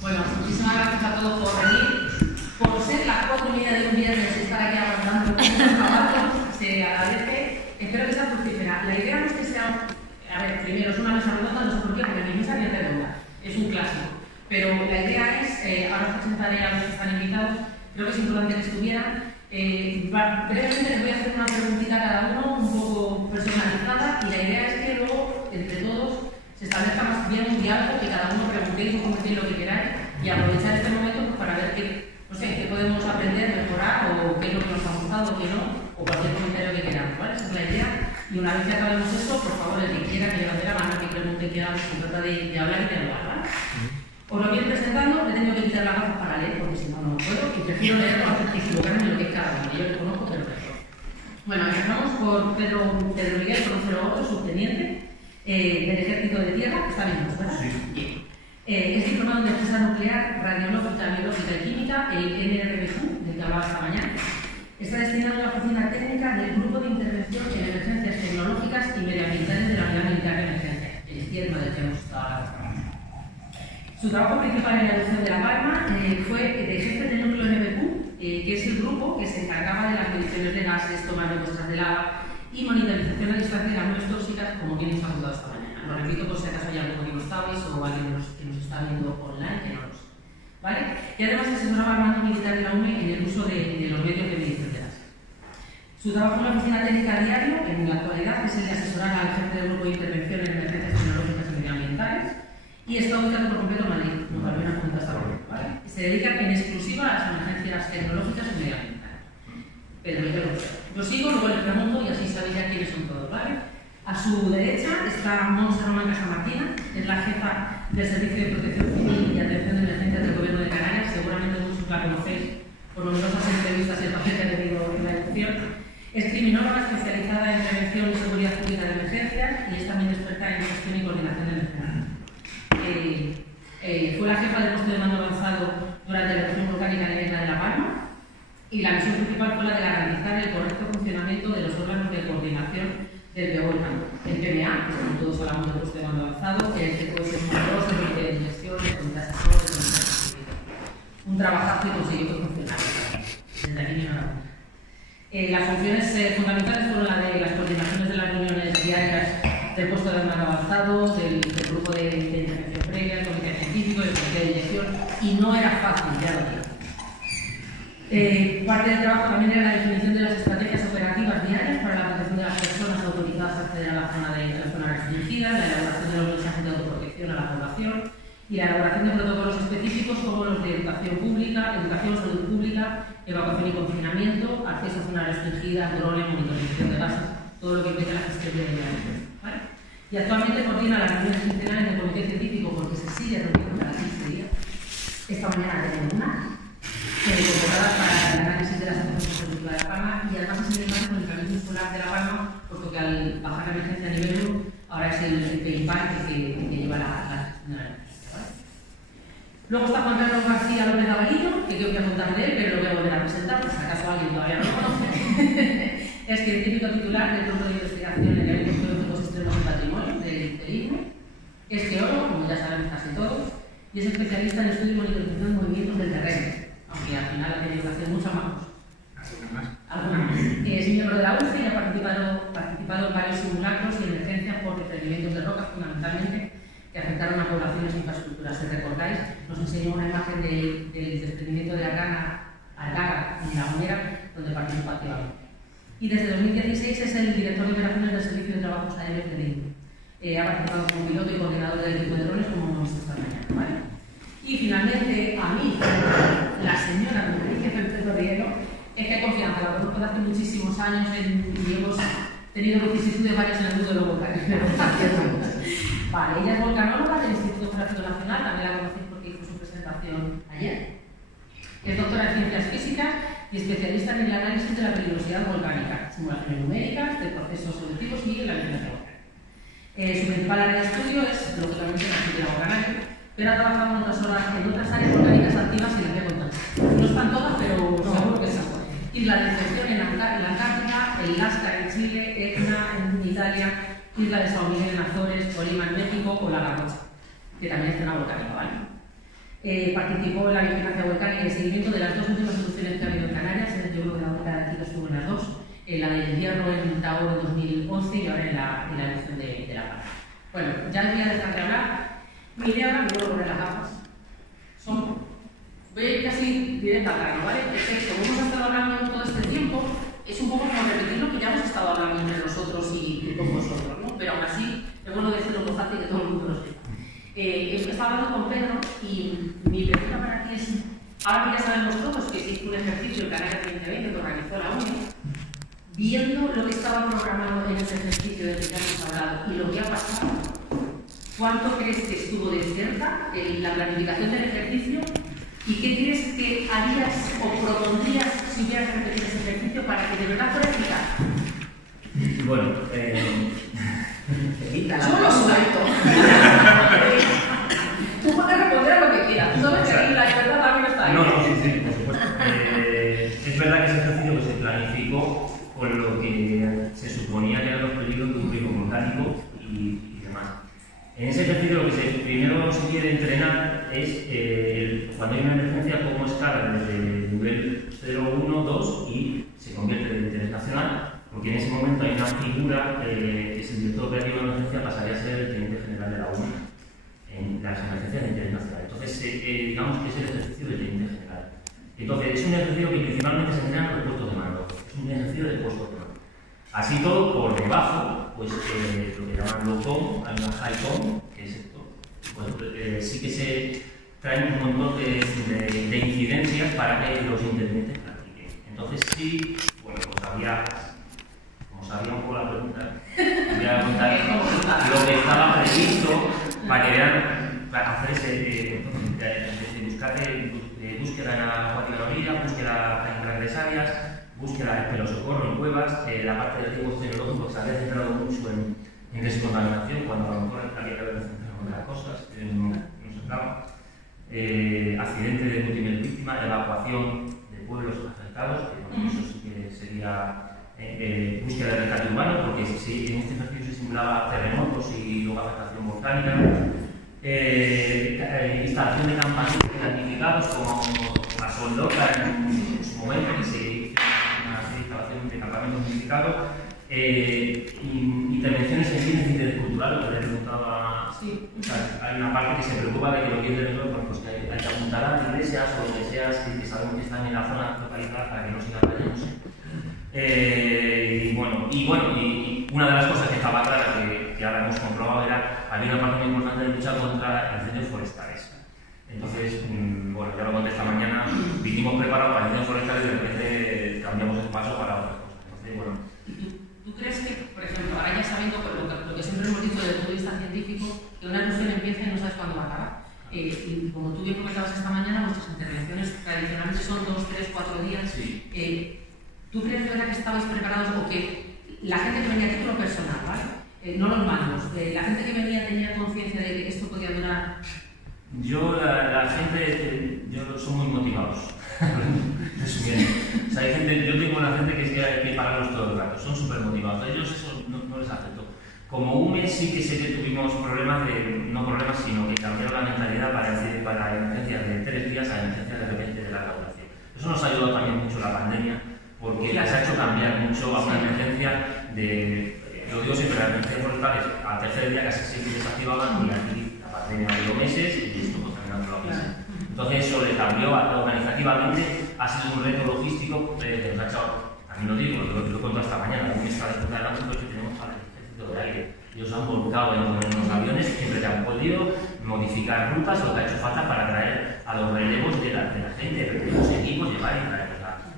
Bueno, muchísimas gracias a todos por venir, por ser las 4:30 de un viernes y estar aquí aguantando el trabajo, se agradece. Espero que sea fructífera. La idea no es que sea, a ver, primero es una mesa redonda, no sé por qué, porque mi mesa es redonda, es un clásico. Pero la idea es, ahora os presentaré a los que están invitados, creo que es importante que estuvieran. Brevemente les voy a hacer una preguntita a cada uno, un poco personalizada, y la idea es que luego, entre todos, se establezca más bien un diálogo, que cada uno preguntéis o comentéis lo que queráis, y aprovechar este momento pues, para ver qué, no sé, qué podemos aprender, mejorar, o qué es lo que nos ha gustado, qué no, o cualquier comentario que queramos, ¿vale? Esa es la idea. Y una vez que acabemos esto, por favor, el que quiera que levante la mano, que pregunte, que haga, se trata de hablar y de hablar, ¿vale? Os lo voy presentando, me tengo que quitar las gafas para leer, porque si no, no puedo, y prefiero leerlo antes que equivocarme en lo que es cada uno. Yo lo conozco, pero mejor. Bueno, empezamos por Pedro Miguel, conocido otro, subteniente del Ejército de Tierra, que está bien, ¿verdad? Sí. Bien. Es diplomado en Defensa Nuclear, Radiológica, Biológica y Química, el NRBQ, del que hablaba esta mañana. Está destinado a la oficina técnica del Grupo de Intervención en Emergencias Tecnológicas y Medioambientales de la Unidad Militar de Emergencias, el izquierdo del que hemos estado hablando. Su trabajo principal en la erupción de La Palma fue de jefe del núcleo NBQ, que es el grupo que se encargaba de las mediciones de gases, tomas de muestras de lava y monitorización a distancia de las nubes tóxicas, como bien nos ha contado esta mañana. Lo repito por si acaso hay alguno que no sabéis o alguien que nos está viendo online que no lo sabe. ¿Vale? Y además asesoraba al mando militar de la UME en el uso de los medios de medición de gases. Su trabajo en la oficina técnica a diario, en la actualidad, es el de asesorar al jefe del grupo de intervención en emergencias tecnológicas y medioambientales, y está ubicado por completo en Madrid, no vale una junta hasta ahora, ¿vale? Y se dedica en exclusiva a las emergencias tecnológicas y medioambientales. Pero yo sigo, luego les pregunto y así sabéis ya quiénes son todos, ¿vale? A su derecha está Montse Román Casamartina, que es la jefa del Servicio de Protección Civil y Atención de Emergencias del Gobierno de Canarias. Seguramente muchos la conocéis por numerosas entrevistas y el papel que ha tenido en la erupción. Es criminóloga especializada en prevención y seguridad pública de emergencias y es también experta en gestión y coordinación de emergencias. Fue la jefa del puesto de mando avanzado durante la erupción volcánica en la isla de La Palma y la misión principal fue la de garantizar el correcto funcionamiento de los órganos de coordinación del biovólcano. El PMA, que como todos hablamos del puesto de mando avanzado, que es el puede ser numeroso, el comité de gestión, el comité asesor, el comité científico. Un trabajazo y consiguió que funcionara. Desde aquí no la Las funciones fundamentales fueron la de las coordinaciones de las reuniones diarias del puesto de mando avanzado, del grupo de intervención previa, el comité científico, el comité de gestión, y no era fácil, ya lo digo. Parte del trabajo también era la definición de las estrategias operativas diarias para la protección de las personas autorizadas a acceder a la zona restringida, la elaboración de los mensajes de autoprotección a la población y la elaboración de protocolos específicos como los de educación pública, educación, salud pública, evacuación y confinamiento, acceso a zonas restringidas, drones, monitorización de gases, todo lo que implica la gestión de emergencias. ¿Vale? Y actualmente coordina las reuniones quincenales del comité científico porque se sigue reuniendo cada 15 días. Esta mañana tenemos una convocadas para el análisis de la situación política de La Palma y además es interesante con el organismo insular de La Palma, puesto que al bajar la emergencia a nivel 1, ahora es el PIMPAC que lleva la gestión de la emergencia. ¿Vale? Luego está Juan Carlos García López Gavarino, que yo voy a contar de él, pero lo voy a volver a presentar, por si acaso alguien todavía no lo conoce. Es científico titular del Grupo de Investigación en Eventos Geológicos Extremos y Patrimonio, del INE. Es geólogo, como ya sabemos casi todos, y es especialista en estudio y monitorización de movimientos del terreno. Aunque al final ha tenido que hacer muchas más cosas. Alguna más. Es miembro de la UCE y ha participado en varios simulacros y emergencias por desprendimientos de rocas, fundamentalmente, que afectaron a poblaciones e infraestructuras. Si recordáis, nos enseñó una imagen del desprendimiento de la Argaga en La Gomera, donde participó activamente. Y desde 2016 es el director de operaciones del Servicio de Trabajos Aéreos de INE. Ha participado como piloto y coordinador del equipo de drones, como hemos visto esta mañana. ¿Vale? Y finalmente, a mí, la señora Enrique Felpeto Rielo, es que hay confianza, la conozco desde hace muchísimos años y hemos tenido vicisitudes varias en el mundo de los volcanes. Vale, ella es volcanóloga del Instituto Geográfico Nacional, también la conocéis porque hizo su presentación ayer. Es doctora en Ciencias Físicas y especialista en el análisis de la peligrosidad volcánica, simulaciones numéricas, de procesos selectivos y la vigilancia volcánica. Su principal área de estudio es, lógicamente, la actividad volcánica, pero ha trabajado en otras áreas volcánicas activas y les voy a contar. No están todas, pero seguro que sí. Isla de Decepción en la Antártida, el Lascar en Chile, Etna en Italia, Isla de São Miguel en Azores, Colima en México o La Garrocha, que también es zona volcánica, ¿vale? Participó en la vigilancia volcánica y el seguimiento de las dos últimas erupciones que ha habido en Canarias. Yo creo que la única de aquí estuvo en las dos, en la del Hierro en Tauro en 2011 y ahora en la erupción de La Palma. Bueno, ya les voy a dejar de hablar. Mi idea ahora, me vuelvo a poner las gafas. Voy a ir casi directa al grano, ¿vale? Como hemos estado hablando todo este tiempo, es un poco como repetir lo que ya hemos estado hablando entre nosotros y con vosotros, ¿no? Pero aún así, es bueno decirlo con fácil y que todo el mundo lo sepa. Estaba hablando con Pedro y mi pregunta para ti es, ahora que ya sabemos todos que se hizo un ejercicio en Canarias 2020 que organizó la ONU, viendo lo que estaba programado en ese ejercicio del que ya hemos hablado y lo que ha pasado, ¿cuánto crees que estuvo de cerca en la planificación del ejercicio? ¿Y qué crees que harías o propondrías si hubieras repetido ese ejercicio para que de verdad fuera eficaz? Bueno, yo lo suelto. Tú puedes responder a lo que quieras. Tú sabes que aquí la libertad también está ahí. No, sí, por supuesto. Es verdad que ese ejercicio que se planificó con lo que se suponía que eran los peligros de un pico volcánico y demás. En ese ejercicio lo que primero se quiere entrenar es cuando hay una emergencia, cómo escala desde el nivel 0, 1, 2 y se convierte en interés nacional, porque en ese momento hay una figura que es el director operativo de emergencia, pasaría a ser el teniente general de la ONU en las emergencias de interés nacional. Entonces, digamos que es el ejercicio del teniente general. Entonces, es un ejercicio que principalmente se entrena en los puestos de mando, es un ejercicio de puestos de mando. Así todo, por debajo, pues lo que llaman low com, hay una high com, que es esto. Pues, sí que se traen un montón de incidencias para que los intendentes practiquen. Entonces, sí, bueno, pues había, como sabía un poco la pregunta, voy a contar lo que estaba previsto para que vean, para hacer ese búsqueda en acuática de orilla, búsqueda en grandes áreas, búsqueda de socorro en cuevas, la parte del riesgo tecnológico se había centrado mucho en descontaminación, cuando a lo mejor había que haber centrado en las cosas, no se entraba. Accidente de múltiples víctimas, evacuación de pueblos afectados, que eso sí que sería búsqueda de rescate humano, porque si en este ejercicio se simulaba terremotos y luego afectación volcánica, instalación de campamentos identificados como la Soldoca en su momento, que se hizo una instalación de campamentos identificados, intervenciones en bienes de interés cultural, que le preguntaba. Sí. O sea, hay una parte que se preocupa de que los bienes de interés, pues que hay que apuntar a las iglesias o lo que sea, que sabemos que están en la zona localizada para que no sigan dañándose. Y una de las cosas que estaba clara, que ahora hemos comprobado, era había una parte muy importante de lucha contra incendios forestales. Entonces, bueno, ya lo conté esta mañana, vinimos preparados para incendios forestales y de repente cambiamos el paso para otras cosas. Entonces, bueno. ¿Tú crees que, por ejemplo, ahora ya sabiendo lo que siempre hemos dicho desde el punto de vista científico, que una erupción empieza y no sabes cuándo va a acabar? Y como tú bien comentabas esta mañana, nuestras intervenciones tradicionalmente son 2, 3, 4 días. Sí. ¿Tú crees de verdad que estabais preparados o que la gente que venía a título personal, ¿vale? No los mandos, la gente que venía tenía conciencia de que esto podía durar? La gente, son muy motivados. Resumiendo. O sea, yo tengo una gente que es que hay que pagarlos todo el rato, son súper motivados. A ellos eso no les afectó. Como UME sí que sé que tuvimos problemas, sino que cambiaron la mentalidad para emergencias de 3 días a emergencias de repente de larga duración. Eso nos ha ayudado también mucho la pandemia, porque las ha hecho cambiar mucho a una emergencia lo digo siempre, las emergencias forestales al tercer día casi siempre desactivaban y aquí la pandemia duró meses y esto pues también ha durado meses. Entonces eso le cambió organizativamente, ha sido un reto logístico que nos ha echado, también lo digo, lo cuento hasta mañana, un mes para después de adelante porque tenemos para el ejército de aire. Ellos han volcado en los aviones, siempre que han podido modificar rutas, lo que ha hecho falta para traer a los relevos de la gente, de los equipos, llevar y traer.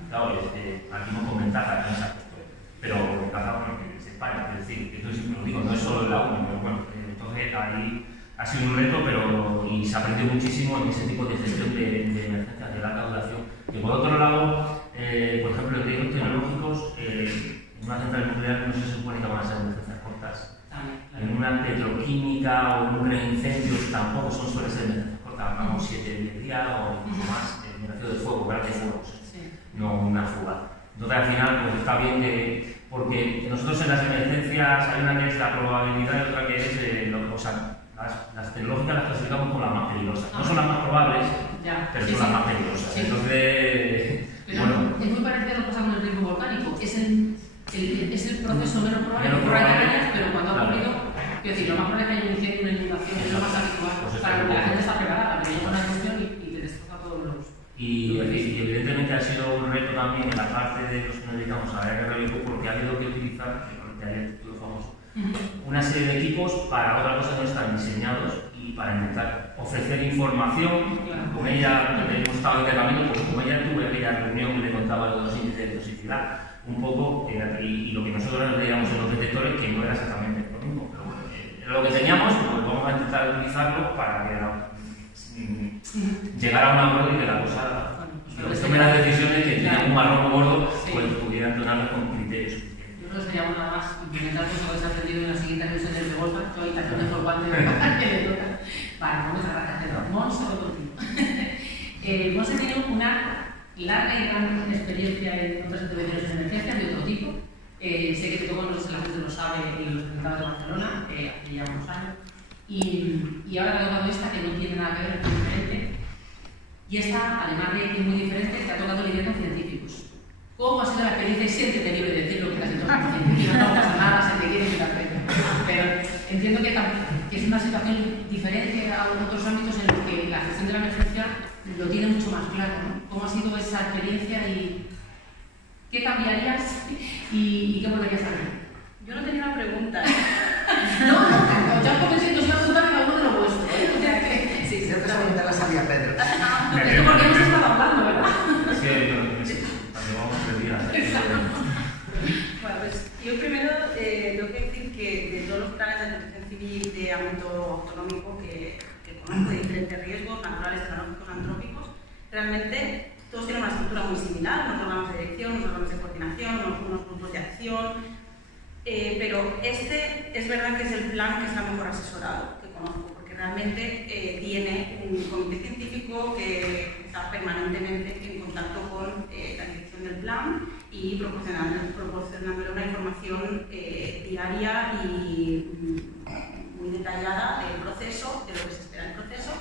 Claro, aquí no con ventaja en esa cuestión, pero cada uno que es España, es decir, esto siempre lo digo, no es solo la ONU, pero bueno, entonces ahí ha sido un reto, y se aprendió muchísimo en ese tipo de gestión de emergencias de larga duración. Que por otro lado, por ejemplo, en riesgos tecnológicos, en una central nuclear no se supone que van a ser emergencias cortas. En una petroquímica o en un gran incendio tampoco suelen ser emergencias cortas, vamos 7-10 días o incluso más, de fuego, grandes fuegos. No una fuga. Entonces al final pues está bien porque nosotros en las emergencias hay una que es la probabilidad y otra que es la las tecnológicas las clasificamos como las más peligrosas. No son las más probables, pero son las más peligrosas. Entonces, pero bueno, es muy parecido a lo que pasa con el riesgo volcánico. Es el proceso menos probable que ocurra en Canarias, pero cuando ha ocurrido, quiero decir, lo más probable es que haya un incendio, una inundación, es lo más habitual, para lo que la gente está preparada, pero llega una cuestión y te destroza todos los... Y evidentemente ha sido un reto también en la parte de los que nos dedicamos a la RBQ, porque ha habido que utilizar, que ayer fue famoso, una serie de equipos para otra cosa que no están diseñados y para intentar ofrecer información. Con ella hemos estado intercambiando, pues como ella tuve aquella reunión que le contaba de los índices de toxicidad, un poco, y lo que nosotros nos veíamos en los detectores, que no era exactamente lo mismo, pero bueno, era lo que teníamos, pues vamos a intentar utilizarlo para que llegar a un acuerdo y que la cosa, que tomen las decisiones que tienen un marrón gordo, pues pudieran tomarlas con criterios. Yo creo que sería nada más implementar todo lo que se ha aprendido en las siguientes revisiones de Wolfgang, que ahorita que dejo el guante de que le toca. Vale, vamos a gracias. Mons, todo contigo. Mons ha tenido una larga y gran experiencia en otras intervenciones en emergencia de otro tipo. Sé que te tocó en los enlaces de los SABE y los atentados de Barcelona, hace ya unos años. Y ahora te ha tocado esta que no tiene nada que ver, es diferente. Y esta, además de que es muy diferente, te ha tocado lidiar con científicos. ¿Cómo ha sido la experiencia? Siéntete libre de decirlo, que casi todos los científicos no pasa nada, se te quiere y la pena. Pero entiendo que es una situación diferente a otros ámbitos en los que la gestión de la emergencia lo tiene mucho más claro, ¿no? ¿Cómo ha sido esa experiencia y qué cambiarías y qué volverías a hacer? Yo no tenía una pregunta. No, ya comencé, os iba a preguntar en alguno de los vuestros. O sea que... Sí, se te pregunta la sabía Pedro. Es que porque hemos estado hablando, ¿verdad? Es que vamos a pedir. Bueno, pues yo primero tengo que decir que de todos los planes de protección civil de ámbito autonómico que conozco, de diferentes riesgos naturales, tecnológicos, antrópicos, realmente todos tienen una estructura muy similar, unos órganos de dirección, unos órganos de coordinación, unos grupos de acción, pero este es verdad que es el plan que está mejor asesorado, que conozco, porque realmente tiene un comité científico que está permanentemente en contacto con la dirección del plan y proporcionándole una información diaria y muy detallada del proceso, de lo que se espera del proceso,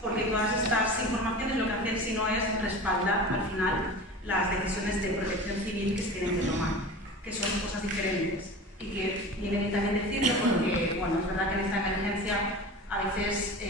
porque todas estas informaciones lo que hacen si no es respaldar al final las decisiones de protección civil que se tienen que tomar, que son cosas diferentes y que viene bien también decirlo porque, bueno, es verdad que en esta emergencia a veces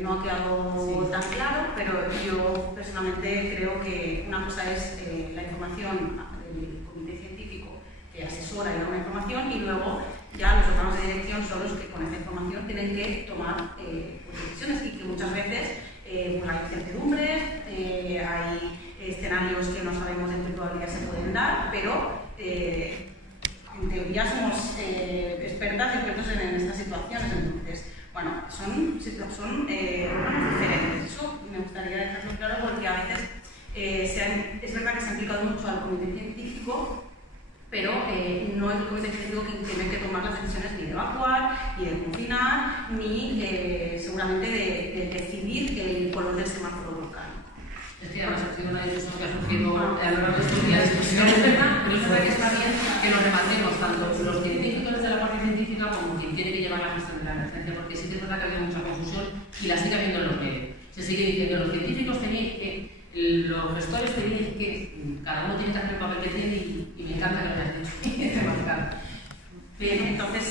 no ha quedado tan claro, pero yo personalmente creo que una cosa es la información del comité científico que asesora y da una información y luego ya los órganos de dirección son los que con esa información tienen que tomar decisiones y que muchas veces pues hay incertidumbres, hay escenarios que no sabemos de qué probabilidad se pueden dar, pero en teoría somos expertos en estas situaciones, entonces, bueno, son órganos diferentes. Eso me gustaría dejarlo claro porque a veces es verdad que se ha implicado mucho al comité científico, pero no es el comité científico quien tiene que tomar las decisiones ni de evacuar, ni de confinar, ni seguramente de decidir el color del semáforo volcánico. Es que además ha sido una discusión que ha surgido a lo largo de estos días. Pero es verdad que está bien que nos rematemos tanto los científicos desde la parte científica como quien tiene que llevar la gestión de la emergencia, porque sí que es verdad que había mucha confusión y la sigue habiendo en los medios. Se sigue diciendo los científicos tenéis los gestores tenéis que cada uno tiene que hacer el papel que tiene y me encanta que lo hayas dicho. Bien, entonces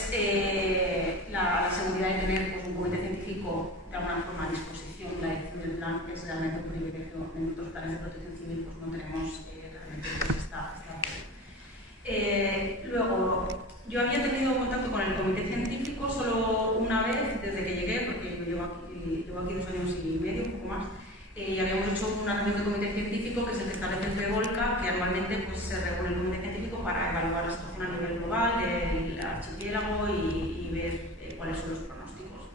la seguridad de tener pues, un comité científico de alguna forma a disposición de la dirección del plan, que es realmente un privilegio en otros planes de protección civil, pues no tenemos realmente esta luego, yo había tenido contacto con el comité científico solo una vez desde que llegué, porque yo llevo aquí 2 años y medio, un poco más, y habíamos hecho una reunión de comité científico que es el que establece el FEVOLCA, que anualmente pues, se reúne el comité científico para evaluar la situación a nivel global del archipiélago y ver cuáles son los pronósticos.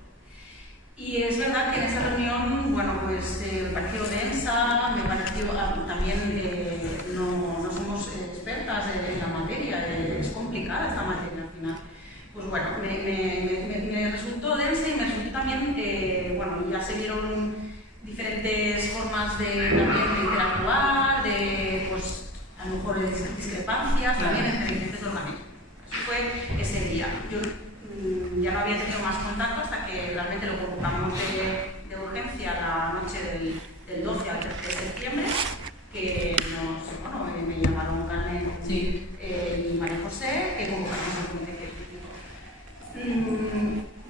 Y es verdad que en esa reunión, bueno, pues me pareció densa, me pareció también no somos expertas en la materia, es complicada esta materia al final. Pues bueno, me resultó densa y me resultó también, bueno, ya se vieron diferentes formas de interactuar, de pues a lo mejor discrepancias también entre diferentes organismos. Eso fue ese día. Yo ya no había tenido más contacto hasta que realmente lo convocamos de urgencia la noche del 12 al 13 de septiembre, que me llamaron Carmen y María José, que convocamos al comité científico.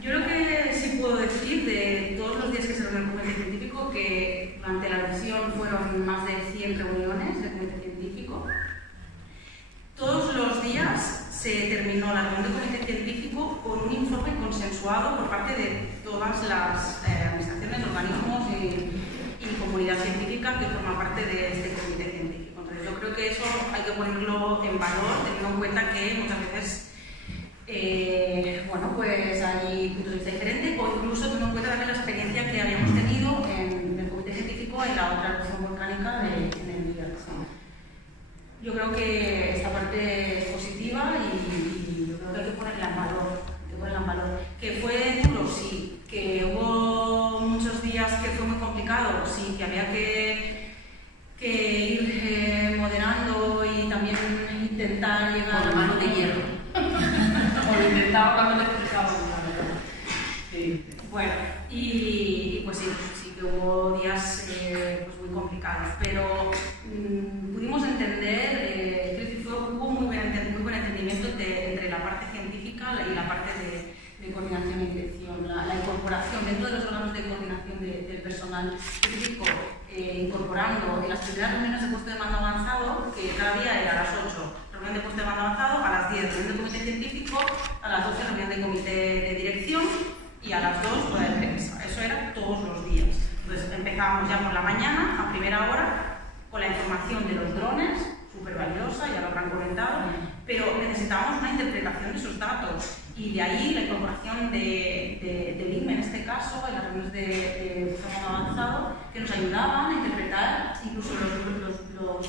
Yo lo que sí puedo decir de todos los días que se reunió el comité científico, que durante la elección fueron más de 100 reuniones del comité científico. Todos los días se terminó la reunión del comité científico con un informe consensuado por parte de todas las administraciones, organismos y comunidad científica que forman parte de este comité científico. Entonces yo creo que eso hay que ponerlo en valor, teniendo en cuenta que muchas veces pues hay puntos de vista diferentes, o incluso teniendo en cuenta también la experiencia que habíamos tenido en el comité científico en la otra erupción volcánica en el Níger. Yo creo que esta parte es positiva y yo creo que hay que ponerla en valor. Que fue duro, sí. Que hubo muchos días que fue muy complicado, sí. Que había que ir moderando y también intentar llegar con mano de hierro. O lo intentaba cuando te explicaba. Sí. Bueno, y pues sí que hubo días pues muy complicados, pero pudimos entender, hubo muy buen entendimiento entre la parte científica y la parte de coordinación y dirección, la incorporación dentro de los órganos de coordinación del personal científico, incorporando en las primeras reuniones de puesto de mando avanzado, que cada día era a las 8, reunión de puesto de mando avanzado, a las 10, reunión de comité científico, a las 12, reunión de comité de dirección, y a las 2 rueda de prensa. Eso era todos los días. Entonces empezábamos ya por la mañana, a primera hora, con la información de los drones, súper valiosa, ya lo habrán comentado, pero necesitábamos una interpretación de esos datos. Y de ahí la incorporación del INME, en este caso, en las reuniones de programa avanzado, que nos ayudaban a interpretar incluso los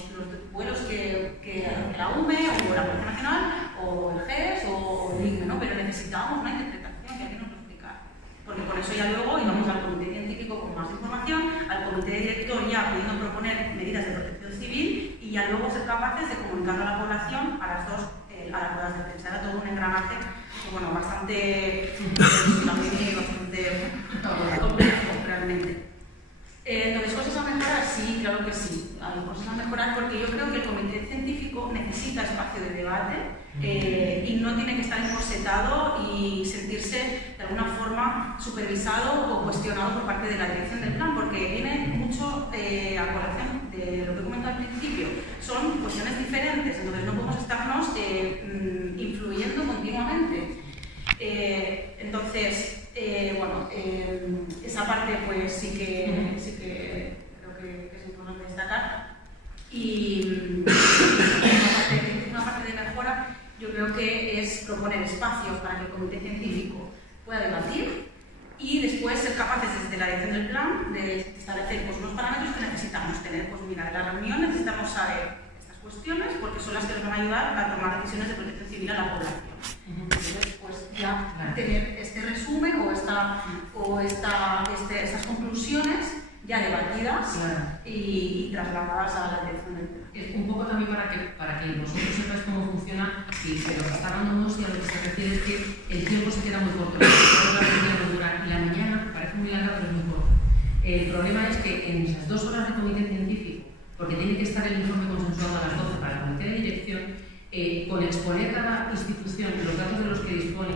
vuelos que la UME o la Policía Nacional o el GES o el INME, ¿no? Pero necesitábamos una interpretación que alguien nos lo explicara. Porque por eso ya luego íbamos al comité científico con más información, al comité director ya pudiendo proponer medidas de protección civil y ya luego ser capaces de comunicarlo a la población a las 2 a las ruedas de prensa. Era todo un engranaje bastante complejo realmente. Entonces, ¿cosas a mejorar? Sí, claro que sí. Hay cosas a mejorar porque yo creo que el comité científico necesita espacio de debate y no tiene que estar encorsetado y sentirse de alguna forma supervisado o cuestionado por parte de la dirección del plan, porque viene mucho a colación de lo que he comentado al principio. Son cuestiones diferentes, entonces no podemos estarnos influyendo continuamente. Esa parte pues sí que creo que es importante destacar. Y una parte de mejora yo creo que es proponer espacios para que el comité científico pueda debatir y después ser capaces desde la dirección del plan de establecer unos parámetros que necesitamos tener. Pues mira, en la reunión necesitamos saber estas cuestiones porque son las que nos van a ayudar a tomar decisiones de protección civil a la población. Entonces, pues ya tener este resumen o estas conclusiones ya debatidas y trasladadas a la dirección del plan. Es un poco también para que vosotros sepáis cómo funciona, y se lo está dando Mosi a lo que se refiere es que el tiempo se queda muy corto. Y la mañana parece muy larga, pero es muy corto. El problema es que en esas 2 horas de comité científico, porque tiene que estar el informe consensuado a las 12 para el comité de dirección, con exponer cada institución los datos de los que dispone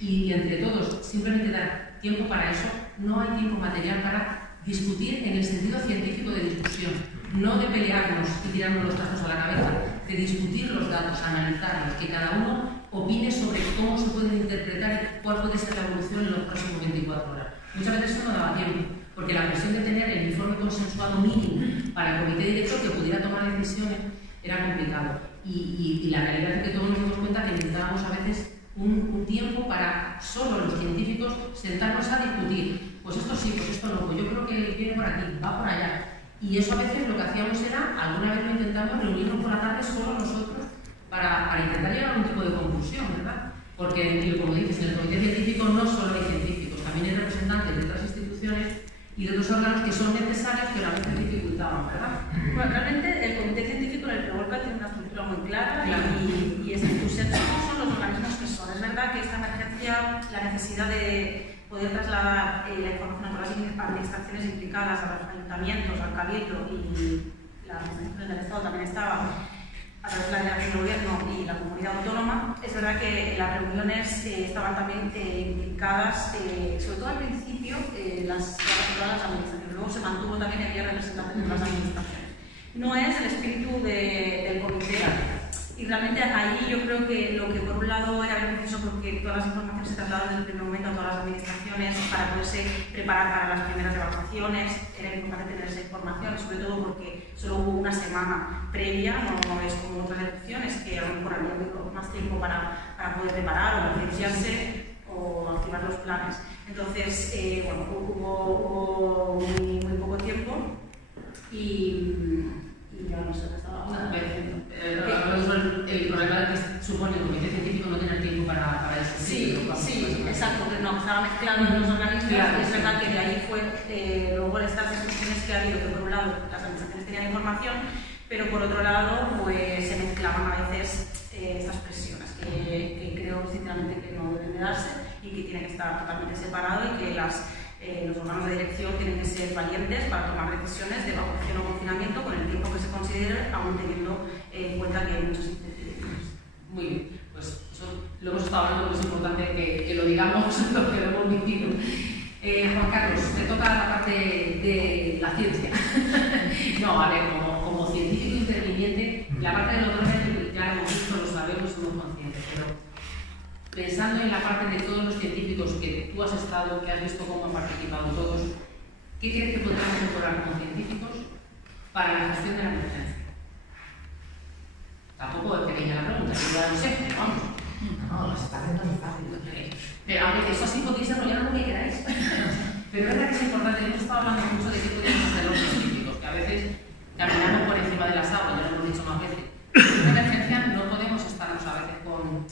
y entre todos simplemente dar tiempo para eso, no hay tiempo material para discutir en el sentido científico de discusión, no de pelearnos y tirarnos los trazos a la cabeza, de discutir los datos, analizarlos, que cada uno opine sobre cómo se pueden interpretar y cuál puede ser la evolución en los próximos 24 horas. Muchas veces eso no daba tiempo, porque la presión de tener el informe consensuado mínimo para el comité director que pudiera tomar decisiones era complicado. Y la realidad es que todos nos damos cuenta que necesitábamos a veces un tiempo para solo los científicos sentarnos a discutir. Pues esto sí, pues esto no, pues yo creo que viene por aquí, va por allá. Y eso a veces lo que hacíamos era, alguna vez lo intentamos, reunirnos por la tarde solo nosotros para intentar llegar a algún tipo de conclusión, ¿verdad? Porque, como dices, en el comité científico no solo hay científicos, también hay representantes de otras instituciones y de otros órganos que son necesarios, pero a veces dificultaban, ¿verdad? Bueno, realmente el comité científico en el Prevolca tiene una estructura muy clara y es que tus son los organismos que son. Es verdad que esta emergencia la necesidad de poder trasladar la información a todas las administraciones implicadas, a los ayuntamientos, al cabildo y las administraciones del Estado también estaba, a través de la delegación de gobierno y la comunidad autónoma. Es verdad que las reuniones estaban también implicadas, sobre todo al principio, todas las administraciones. Luego se mantuvo también el día representante de las administraciones. No es el espíritu del comité. Y realmente ahí yo creo que lo que por un lado era beneficioso porque todas las informaciones se trasladaban desde el primer momento a todas las administraciones para poderse preparar para las primeras evaluaciones. Era importante tener esa información, sobre todo porque solo hubo una semana previa, no es como otras elecciones que a lo mejor había más tiempo para poder preparar o beneficiarse o activar los planes. Entonces, bueno, hubo muy poco tiempo y ya no sé qué estaba hablando. El problema que supone el comité científico no tener tiempo para discutir. Sí, exacto, que no, estaba mezclando los organismos. Claro. Es verdad que de ahí fue luego estas discusiones que ha habido, que por un lado las administraciones tenían información, pero por otro lado pues se mezclaban a veces estas presiones que creo sinceramente que no deben de darse y que tienen que estar totalmente separados y que los órganos de dirección tienen que ser valientes para tomar decisiones de evacuación o confinamiento con el tiempo que se considere, aún teniendo en cuenta que hay muchos incertidumbres. Muy bien, pues eso lo hemos estado hablando, pero es importante que lo digamos, lo que lo hemos dicho. Juan Carlos, te toca la parte de la ciencia. No, a ver, como científico interviniente, la parte de los drones ya lo hemos visto, lo sabemos, somos conscientes, pero pensando en la parte de todos los científicos que tú has estado, que has visto cómo han participado todos, ¿qué crees que podríamos mejorar como científicos para la gestión de la emergencia? Tampoco es pequeña la pregunta, yo ya lo sé, pero vamos. No, las está haciendo muy fácil. Pero aunque eso así podéis desarrollar lo que queráis. Pero es verdad que es importante, hemos estado hablando mucho de qué podemos hacer los científicos, que a veces caminamos por encima de las aguas, ya lo hemos dicho más veces. En una emergencia no podemos estarnos a veces con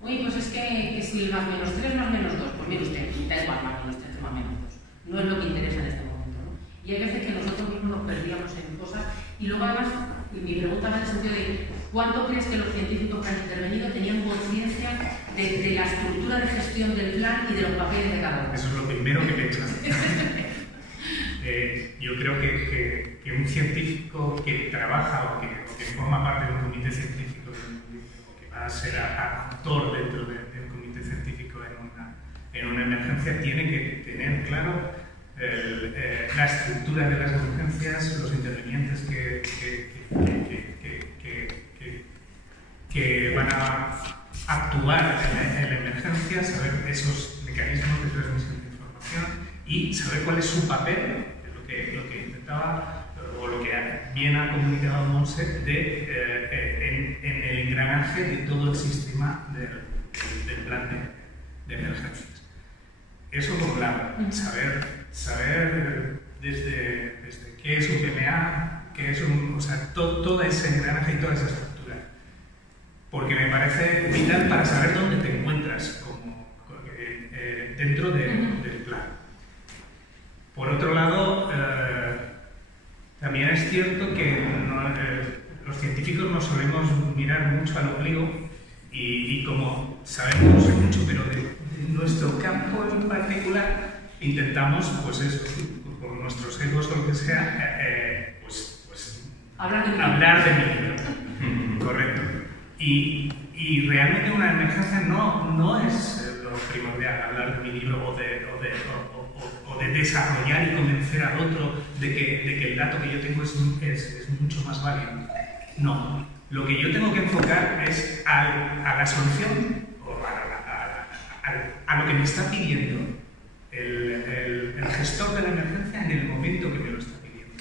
uy, pues es que si más menos 3 más menos 2, pues mire usted, da igual más menos 3 más menos 2. No es lo que interesa en este momento, ¿no? Y hay veces que nosotros mismos nos perdíamos en cosas. Y luego además, mi pregunta va en el sentido de ¿cuánto crees que los científicos que han intervenido tenían conciencia de la estructura de gestión del plan y de los papeles de cada uno? Eso es lo primero que pienso. Yo creo que un científico que trabaja o que forma parte de un comité científico o que va a ser actor dentro de un comité científico en una emergencia tiene que tener claro la estructura de las emergencias, los intervinientes que van a actuar en la emergencia, saber esos mecanismos de transmisión de información y saber cuál es su papel, lo que intentaba o lo que bien ha comunicado Monse en el engranaje de todo el sistema del plan de emergencias. Eso por un lado, saber desde qué es un PMA, qué es todo ese engranaje y toda esa estructura. Porque me parece vital para saber dónde te encuentras dentro del plan. Por otro lado, también es cierto que los científicos nos solemos mirar mucho al ombligo y como sabemos mucho, pero de nuestro campo en particular, intentamos, pues eso, por nuestros egos o lo que sea, hablar de mi libro. Correcto. Y realmente una emergencia no es lo primordial, hablar de mi libro o de desarrollar y convencer al otro de que el dato que yo tengo es mucho más válido. No. Lo que yo tengo que enfocar es a la solución o a lo que me está pidiendo el gestor de la emergencia en el momento que me lo está pidiendo.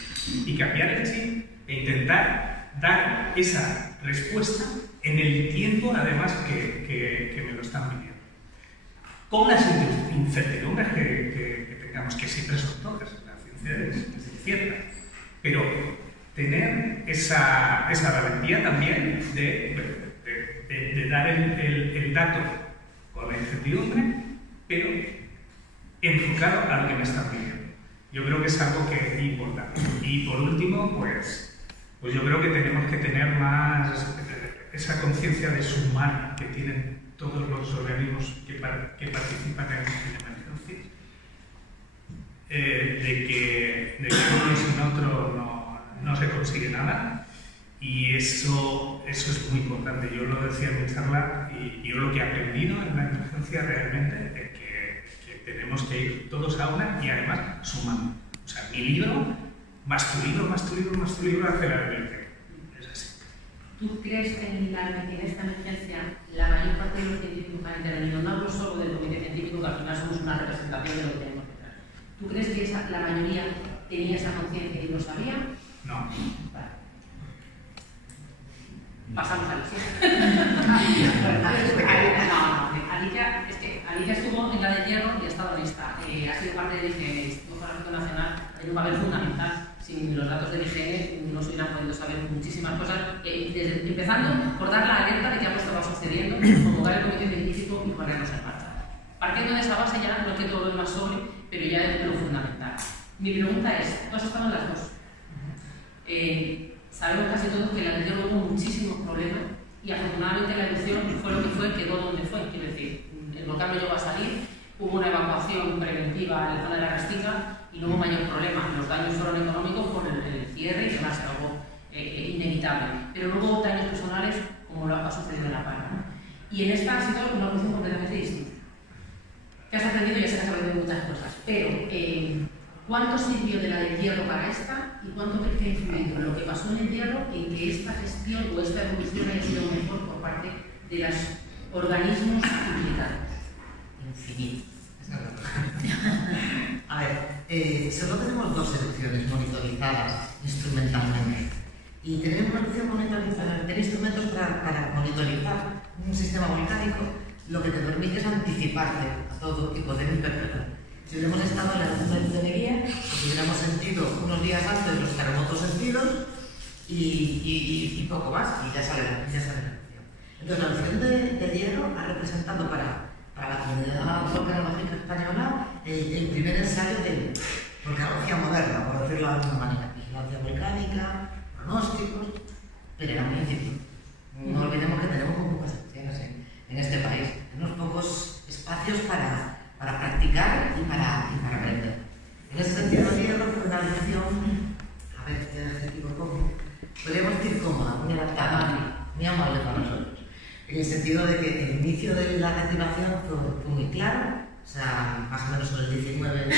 Y cambiar el chip e intentar dar esa respuesta en el tiempo, además, que me lo están pidiendo. Con las incertidumbres que tengamos, que siempre son todas, la ciencia es incierta, pero tener esa valentía también de dar el dato con la incertidumbre, pero enfocado a lo que me están pidiendo. Yo creo que es algo que es importante. Y por último, pues yo creo que tenemos que tener más esa conciencia de sumar que tienen todos los organismos que participan en emergencias, de que uno sin otro no se consigue nada, y eso es muy importante. Yo lo decía en mi charla, y yo lo que he aprendido en la emergencia realmente es que tenemos que ir todos a una y además sumando. O sea, mi libro, más tu libro, más tu libro, más tu libro, hace la biblioteca. Es así. ¿Tú crees que en esta emergencia la mayor parte de los científicos han intervenido? No hablo solo del comité científico, que al final somos una representación de lo que tenemos que traer. ¿Tú crees que la mayoría tenía esa conciencia y lo sabía? No. Vale. Pasamos a Alicia. Alicia, es que Alicia estuvo en la de Hierro y ha estado en esta. Ha sido parte del IGN, Instituto Geográfico Nacional, hay un papel fundamental. Sin los datos del IGN no se hubieran podido saber muchísimas cosas, empezando por dar la alerta de que algo estaba sucediendo, convocar el comité científico y ponernos en marcha. Partiendo de esa base ya, no que todo lo demás sobre, pero ya es lo fundamental. Mi pregunta es, ¿tú has estado en las dos? Sabemos casi todos que la erupción hubo muchísimos problemas y afortunadamente la erupción fue lo que fue, quedó donde fue. Quiero decir, el volcán no llegó a salir, hubo una evacuación preventiva en la zona de la Castica y no hubo mayor problema. Los daños fueron económicos por el cierre y demás, algo inevitable. Pero no hubo daños personales como lo ha sucedido en La Palma, ¿no? Y en esta ha sido una cuestión completamente distinta. ¿Qué has aprendido? Ya sé que has aprendido muchas cosas, pero ¿cuánto sirvió de la del Hierro para esta y cuánto crees que ha influido lo que pasó en el Hierro en que esta gestión o esta evolución haya sido mejor por parte de los organismos implicados? Infinito. A ver, solo tenemos dos erupciones monitorizadas instrumentalmente. Y tener una erupción monitorizada, tener instrumentos para monitorizar un sistema volcánico, lo que te permite es anticiparte a todo y poder interpretar. Si hubiéramos estado en la erupción de Leguía, pues hubiéramos sentido unos días antes los terremotos sentidos y poco más, y ya sale la erupción. Entonces, la erupción de Hierro ha representado para la comunidad volcanológica española el primer ensayo de volcanología moderna, por decirlo de alguna manera. Vigilancia volcánica, pronósticos, pero era muy difícil. No olvidemos que tenemos muy pocas opciones en este país, unos pocos espacios para practicar y para aprender. En ese sentido, Hierro fue una lección, a ver, qué adjetivo pongo, podríamos decir cómoda, muy adaptada, muy amable para nosotros. En el sentido de que el inicio de la reactivación fue muy claro, o sea, más o menos sobre el 19 de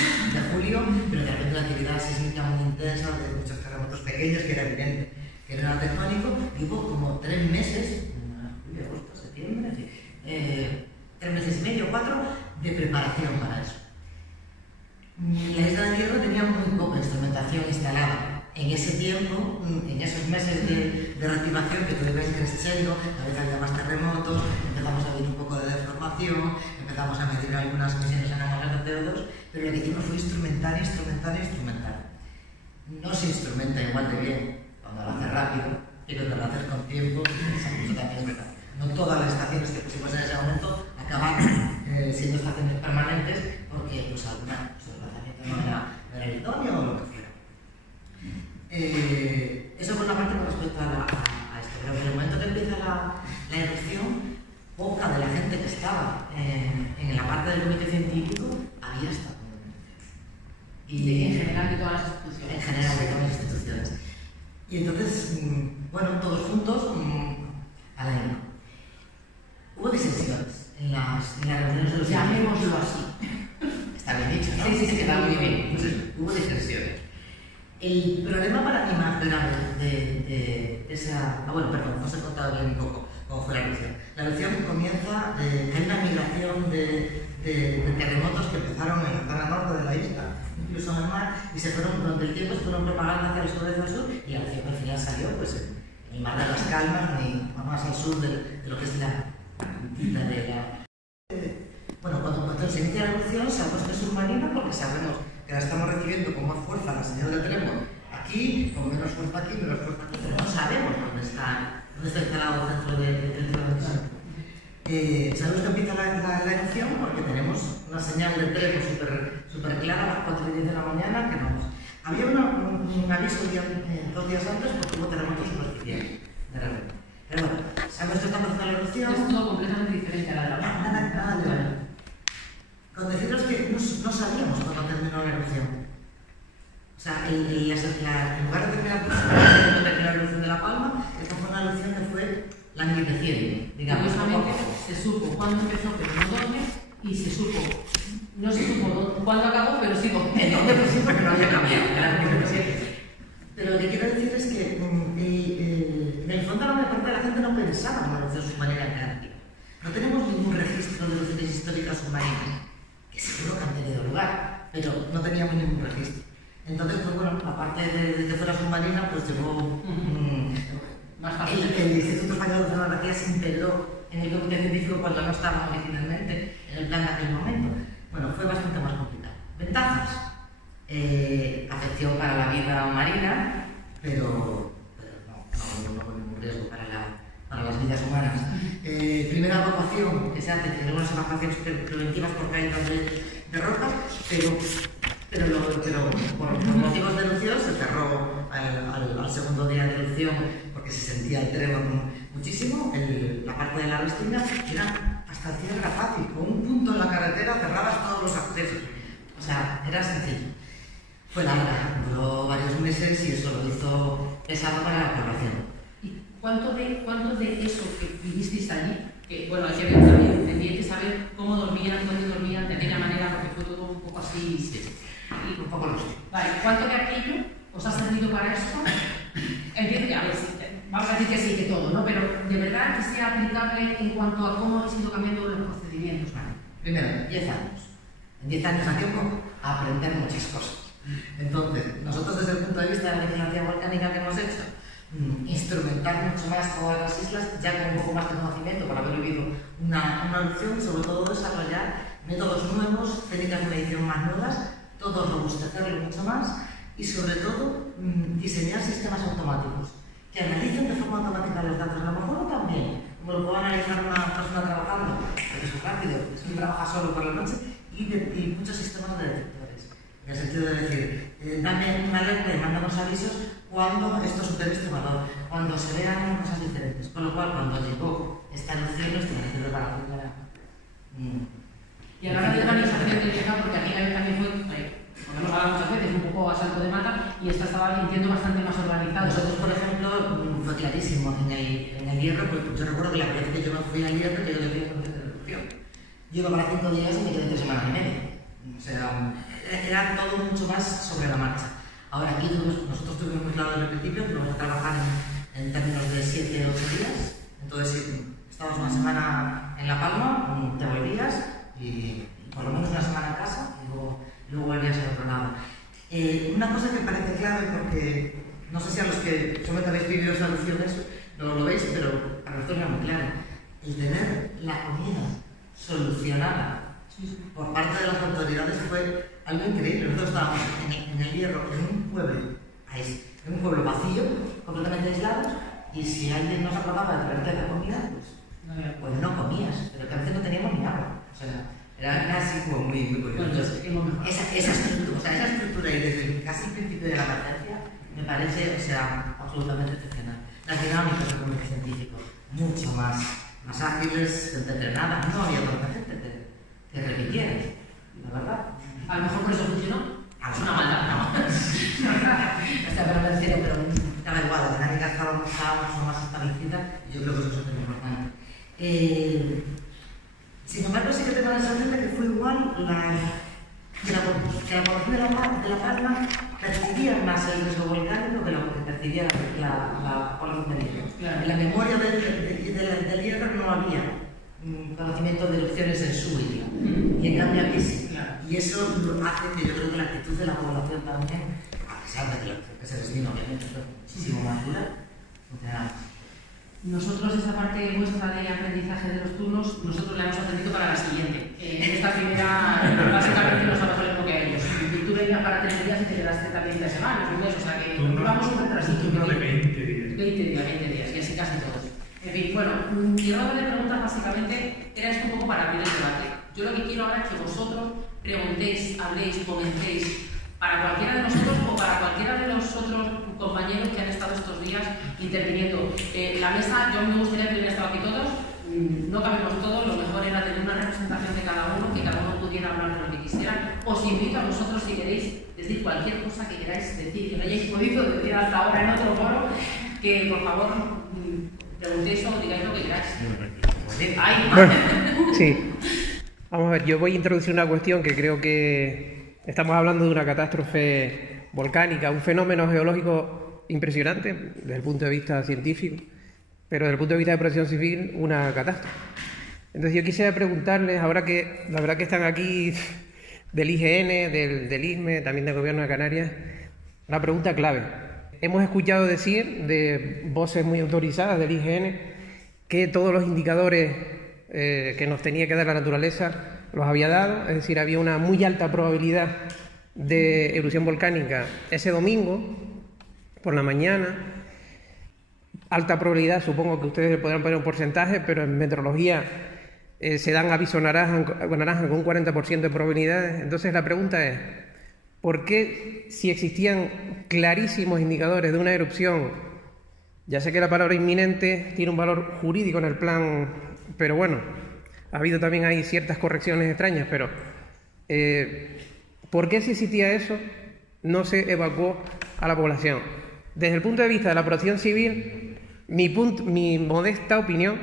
julio, pero de repente una actividad sísmica muy intensa, de muchos terremotos pequeños, que era evidente que no era tectónico, y hubo como 3 meses, julio, agosto, septiembre, 3 meses y medio, 4, de preparación para eso. La isla de Hierro tenía muy poca instrumentación instalada. En ese tiempo, en esos meses de reactivación que tú ibas creciendo, a veces había más terremotos, empezamos a ver un poco de deformación, empezamos a medir algunas emisiones anormales de CO2, pero lo que hicimos fue instrumentar. No se instrumenta igual de bien cuando lo haces rápido, pero cuando lo haces con tiempo, eso también es verdad. No todas las estaciones que pusimos en ese momento acabaron siendo estaciones permanentes porque pues, alguna su desplazamiento no era el idóneo o lo que fuera. Eso por una parte con respecto a esto, pero en el momento que empieza la erupción, poca de la gente que estaba en la parte del comité científico había estado en el comité. Y en general de todas las instituciones. En general de todas las instituciones. Y entonces, bueno, todos juntos al año. Hubo disensiones en las reuniones de los llamémoslo así. Está bien dicho, ¿no? Sí, queda muy bien. Entonces, hubo disensiones. El problema para mí más grave de esa... bueno, perdón, os he contado bien un poco cómo fue la erupción. La erupción comienza, hay una migración de terremotos que empezaron en la zona norte de la isla, incluso en el mar, y se fueron, durante el tiempo se fueron propagando hacia el sur y hacia el sur, y la erupción al final salió pues, en el mar de las Calmas, más al sur de lo que es la puntita de la... Bueno, cuando se inicia la erupción sabemos que es submarina porque sabemos que la estamos recibiendo con más fuerza la señal de tenemos aquí, con menos fuerza aquí, pero no sabemos dónde está instalado dentro del campo. Sabemos que empieza la erupción porque tenemos una señal de Tremo súper clara a las 4:10 de la mañana que nos... Había un aviso 2 días antes porque hubo terremotos superficiales, de repente. Pero bueno, sabemos que estamos haciendo la erupción. Es todo completamente diferente a la de la palma. Nada de ver. Con deciros que no sabíamos cuándo terminó la erupción. O sea, en lugar de terminar la erupción de La Palma, esta fue una erupción que fue languideciente, digamos. Curiosamente, se supo cuándo empezó, pero no dónde, y se supo, no se supo cuándo acabó, pero sí dónde. En dónde pues sí, porque no había cambiado. Pero lo que quiero decir es que en el fondo la mayor parte de la gente no pensaba en una erupción submarina antártica. No tenemos ningún registro de erupciones históricas submarinas, que seguro que han tenido lugar, pero no teníamos ningún registro. Entonces, pues bueno, aparte de que fuera submarina, pues llegó... Más fácil. El Instituto Español de Oceanografía se integró en el comité científico cuando no estaba originalmente en el plan de aquel momento. Bueno, fue bastante más complicado. Ventajas. Afección para la vida marina, pero no ningún riesgo para las vidas humanas. Primera evacuación que se hace, tiene unas evacuaciones preventivas por caídas de rocas, pero por motivos de erupción se cerró al segundo día de erupción porque se sentía el tremor muchísimo. La parte de la Restina era hasta el cierre fácil, con un punto en la carretera cerradas todos los accesos. O sea, era sencillo. Fue larga, duró varios meses y eso lo hizo pesado para la población. ¿Y cuánto de eso que vivisteis allí? Que, bueno, hay que ver también, tendría que saber cómo dormían, dónde dormían, de aquella manera, porque fue todo un poco así. Y un poco lúcido. Vale, ¿cuánto de aquello os ha servido para esto? Entiendo que, a ver, vamos a decir que sí, que todo, ¿no? Pero de verdad que sea aplicable en cuanto a cómo han ido cambiando los procedimientos, ¿vale? Primero, 10 años. En 10 años a tiempo a aprender muchas cosas. Entonces, nosotros desde el punto de vista de la vigilancia volcánica que hemos hecho, instrumentar mucho más todas las islas, ya con un poco más de conocimiento para haber vivido una erupción, sobre todo desarrollar métodos nuevos, técnicas de medición más nuevas, todo robustecerlo mucho más y sobre todo diseñar sistemas automáticos que analicen de forma automática los datos. A lo mejor no tan bien, como lo puede analizar una persona trabajando, porque es rápido, es que trabaja solo por la noche, y muchos sistemas de detectores. En el sentido de decir, dame una alerta y mándame avisos cuando esto supere este valor, cuando se vean cosas diferentes. Con lo cual, cuando llegó esta erupción, estoy preparado para... Y a la hora de organización de viajar, porque aquí también fue, como hemos hablado muchas veces, un poco a salto de mata, y esta estaba, entiendo, bastante más organizada. Nosotros, por ejemplo, fue clarísimo, en el Hierro, pues yo recuerdo que la vez que yo me fui al Hierro, que yo le fui antes de la erupción. Yo iba para 5 días y me quedé 3 semanas y media. O sea, era todo mucho más sobre la marcha. Ahora aquí nosotros tuvimos muy claro desde el principio que vamos a trabajar en términos de 7 o 8 días. Entonces, estábamos una semana en La Palma, te volvías y por lo menos una semana en casa y luego volvías al otro lado. Una cosa que parece clave, porque no sé si a los que solamente habéis vivido esa erupción no lo veis, pero para nosotros era muy claro. El tener la comida solucionada por parte de las autoridades fue algo increíble. Nosotros estábamos en el Hierro, en un pueblo vacío, completamente aislado, y si alguien nos acordaba de traerte la comida, pues no comías, pero que a veces no teníamos ni agua. O sea, era así como muy curioso. Esa estructura y desde casi el principio de la emergencia me parece, o sea, absolutamente excepcional. Las dinámicas del comité científico, mucho más ágiles, gente entrenada, no había tanta gente que repitiera, la verdad. A lo mejor por eso funcionó. Es una maldad, ¿no? O sea, pero me refiero, pero daba igual, la dinámica estaba mucho más establecida y yo creo que eso es muy importante. Sin embargo, sí que tengo la sensación de que fue igual que la población de La Palma percibía más el riesgo volcánico que lo que percibía la población del Hierro. Claro. En la memoria del Hierro no había conocimiento de erupciones en su isla, y en cambio aquí sí. Claro. Y eso hace que yo creo que la actitud de la población también, a pesar de que la erupción que se desvino obviamente fue muchísimo más dura, funcionaba. Nosotros esa parte nuestra de aprendizaje de los turnos, nosotros la hemos aprendido para la siguiente. En esta primera, básicamente nos ha lo que a ellos. Tú venías para 3 días y te quedaste también 3 semanas, un mes, o sea que vamos un retrasito. Turno de 20 días. 20 días, y así casi todos. En fin, bueno, mi ronda de preguntas básicamente era esto un poco para abrir el debate. Yo lo que quiero ahora es que vosotros preguntéis, habléis, comentéis para cualquiera de nosotros o para cualquiera de los otros compañeros que han estado estos días interviniendo. La mesa, yo me gustaría que hubieran estado aquí todos, no cabemos todos, lo mejor era tener una representación de cada uno, que cada uno pudiera hablar de lo que quisiera. Os invito a vosotros, si queréis decir cualquier cosa que queráis decir, que no hayáis podido decir hasta ahora en otro foro, que por favor preguntéis o digáis lo que queráis. Bueno, sí. Vamos a ver, yo voy a introducir una cuestión que creo que estamos hablando de una catástrofe volcánica, un fenómeno geológico impresionante desde el punto de vista científico, pero desde el punto de vista de protección civil, una catástrofe. Entonces yo quisiera preguntarles, ahora que la verdad que están aquí del IGN, del ISME, también del Gobierno de Canarias, una pregunta clave. Hemos escuchado decir de voces muy autorizadas del IGN que todos los indicadores que nos tenía que dar la naturaleza los había dado, es decir, había una muy alta probabilidad de erupción volcánica ese domingo por la mañana. Alta probabilidad, supongo que ustedes podrán poner un porcentaje, pero en meteorología se dan aviso naranja con un 40% de probabilidades. Entonces la pregunta es, ¿por qué si existían clarísimos indicadores de una erupción, ya sé que la palabra inminente tiene un valor jurídico en el plan, pero bueno, ha habido también ahí ciertas correcciones extrañas, pero ¿por qué si existía eso no se evacuó a la población? Desde el punto de vista de la protección civil, mi modesta opinión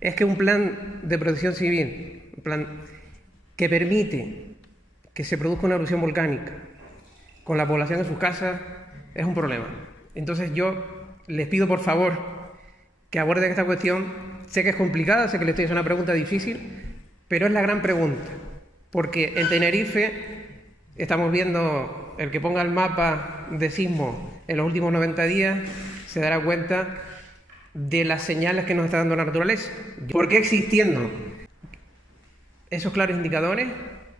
es que un plan de protección civil, un plan que permite que se produzca una erupción volcánica con la población en sus casas, es un problema. Entonces yo les pido por favor que aborden esta cuestión. Sé que es complicada, sé que les estoy haciendo una pregunta difícil, pero es la gran pregunta, porque en Tenerife estamos viendo, el que ponga el mapa de sismo en los últimos 90 días se dará cuenta de las señales que nos está dando la naturaleza. ¿Por qué existiendo esos claros indicadores?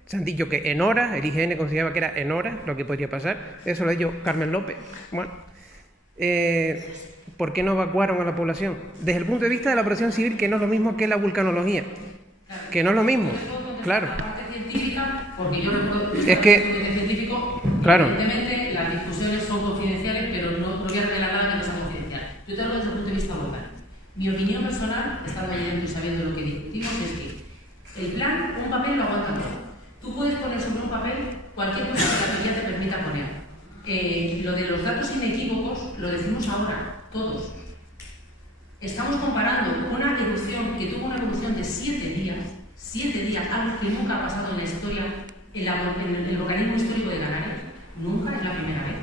Se han dicho que en horas, el IGN consideraba que era en horas lo que podría pasar, eso lo ha dicho Carmen López. Bueno, ¿por qué no evacuaron a la población? Desde el punto de vista de la protección civil, que no es lo mismo que la vulcanología, que no es lo mismo, claro. La parte científica, porque yo no puedo es que, científico, claro, evidentemente las discusiones son confidenciales, pero no voy a revelar nada que no sea confidencial. Yo te hablo desde el punto de vista local. Mi opinión personal, estando allí dentro y sabiendo lo que discutimos, es que el plan, un papel lo aguanta todo. Tú puedes poner sobre un papel cualquier cosa que la teoría te permita poner. Lo de los datos inequívocos lo decimos ahora, todos. Estamos comparando una erupción que tuvo una evolución de 7 días, algo que nunca ha pasado en la historia, en el organismo histórico de Canarias. Nunca, es la primera vez.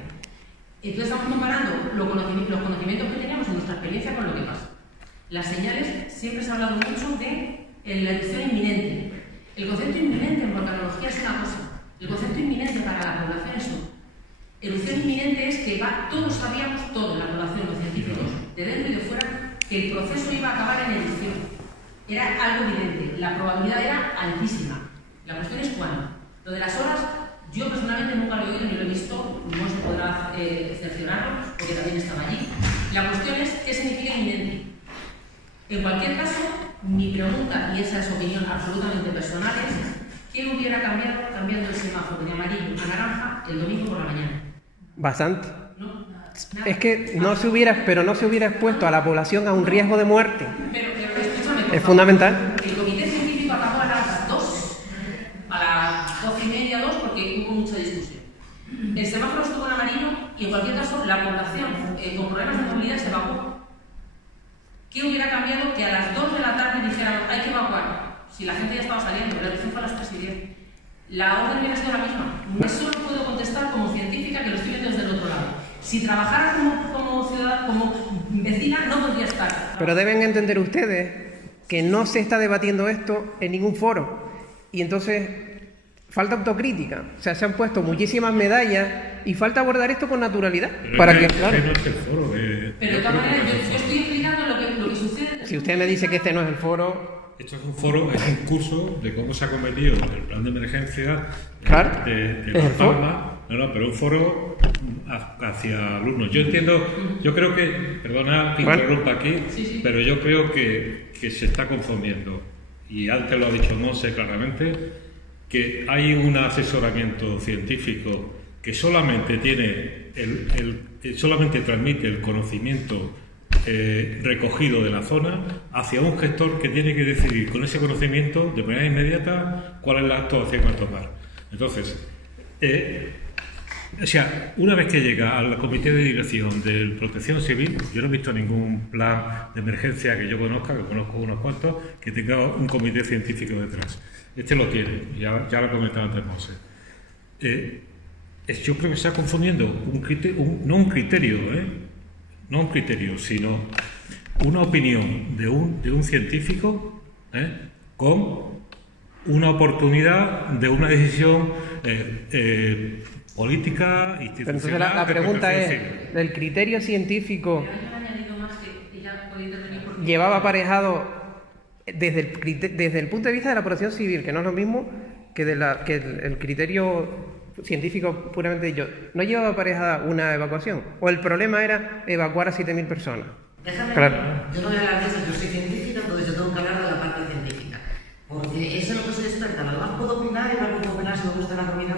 Entonces estamos comparando los conocimientos que teníamos en nuestra experiencia con lo que pasa. Las señales, siempre se ha hablado mucho de la erupción inminente. El concepto inminente en volcanología es una cosa. El concepto inminente para la población es otro. Erupción inminente es que todos sabíamos, toda la población, los científicos, de dentro y de fuera, que el proceso iba a acabar en erupción. Era algo evidente, la probabilidad era altísima. La cuestión es cuándo. Lo de las horas, yo personalmente nunca lo he oído ni lo he visto, no se podrá excepcionarlo, porque también estaba allí. La cuestión es qué significa inminente. En cualquier caso, mi pregunta, y esa es opinión absolutamente personal, es ¿qué hubiera cambiado cambiando el semáforo de amarillo a naranja el domingo por la mañana? Bastante. No, nada. Es que no se hubiera expuesto a la población a un riesgo de muerte. Pero escúchame, por Es favor. fundamental. El comité científico acabó a las 2, a las 12:30, 2, porque hubo mucha discusión. El semáforo estuvo en amarillo y en cualquier caso la población con problemas de movilidad se evacuó. ¿Qué hubiera cambiado que a las 2 de la tarde dijeran hay que evacuar? Si la gente ya estaba saliendo, la erupción fue a las 3:10. La orden hubiera sido la misma. Eso lo puedo contestar como científica, que lo estoy viendo desde el otro lado. Si trabajara como ciudadana, como vecina, no podría estar. Pero deben entender ustedes que no se está debatiendo esto en ningún foro. Y entonces falta autocrítica. O sea, se han puesto muchísimas medallas y falta abordar esto con naturalidad. Pero para es que, que claro. no es el foro. Pero de todas maneras, yo estoy explicando lo que sucede. Si usted me dice que este no es el foro, Esto es un foro, es un curso de cómo se ha convertido el plan de emergencia Claro, de es Las el foro. Palmas. No, pero un foro hacia alumnos. Yo entiendo, yo creo que, perdona que Bueno. interrumpa aquí, Sí. pero yo creo que se está confundiendo. Y antes lo ha dicho Monse claramente, que hay un asesoramiento científico que solamente solamente transmite el conocimiento recogido de la zona hacia un gestor que tiene que decidir con ese conocimiento de manera inmediata cuál es la actuación a tomar. Entonces, o sea, una vez que llega al comité de dirección de Protección Civil, yo no he visto ningún plan de emergencia que yo conozca, que conozco unos cuantos, que tenga un comité científico detrás. Este lo tiene, ya lo comentaba antes Monse. Yo creo que se está confundiendo no un criterio, sino una opinión de un científico con una oportunidad de una decisión política, institucional. Entonces la pregunta es, ¿el criterio científico llevaba aparejado desde el punto de vista de la protección civil, que no es lo mismo que el criterio científico puramente dicho, no llevaba aparejada una evacuación? ¿O el problema era evacuar a 7.000 personas? Déjame, claro. Yo no voy a hablar de eso, yo soy científica, entonces yo tengo que hablar de la parte científica. Porque eso es lo que soy experta. Lo demás puedo opinar y no puedo opinar si me gusta la comida,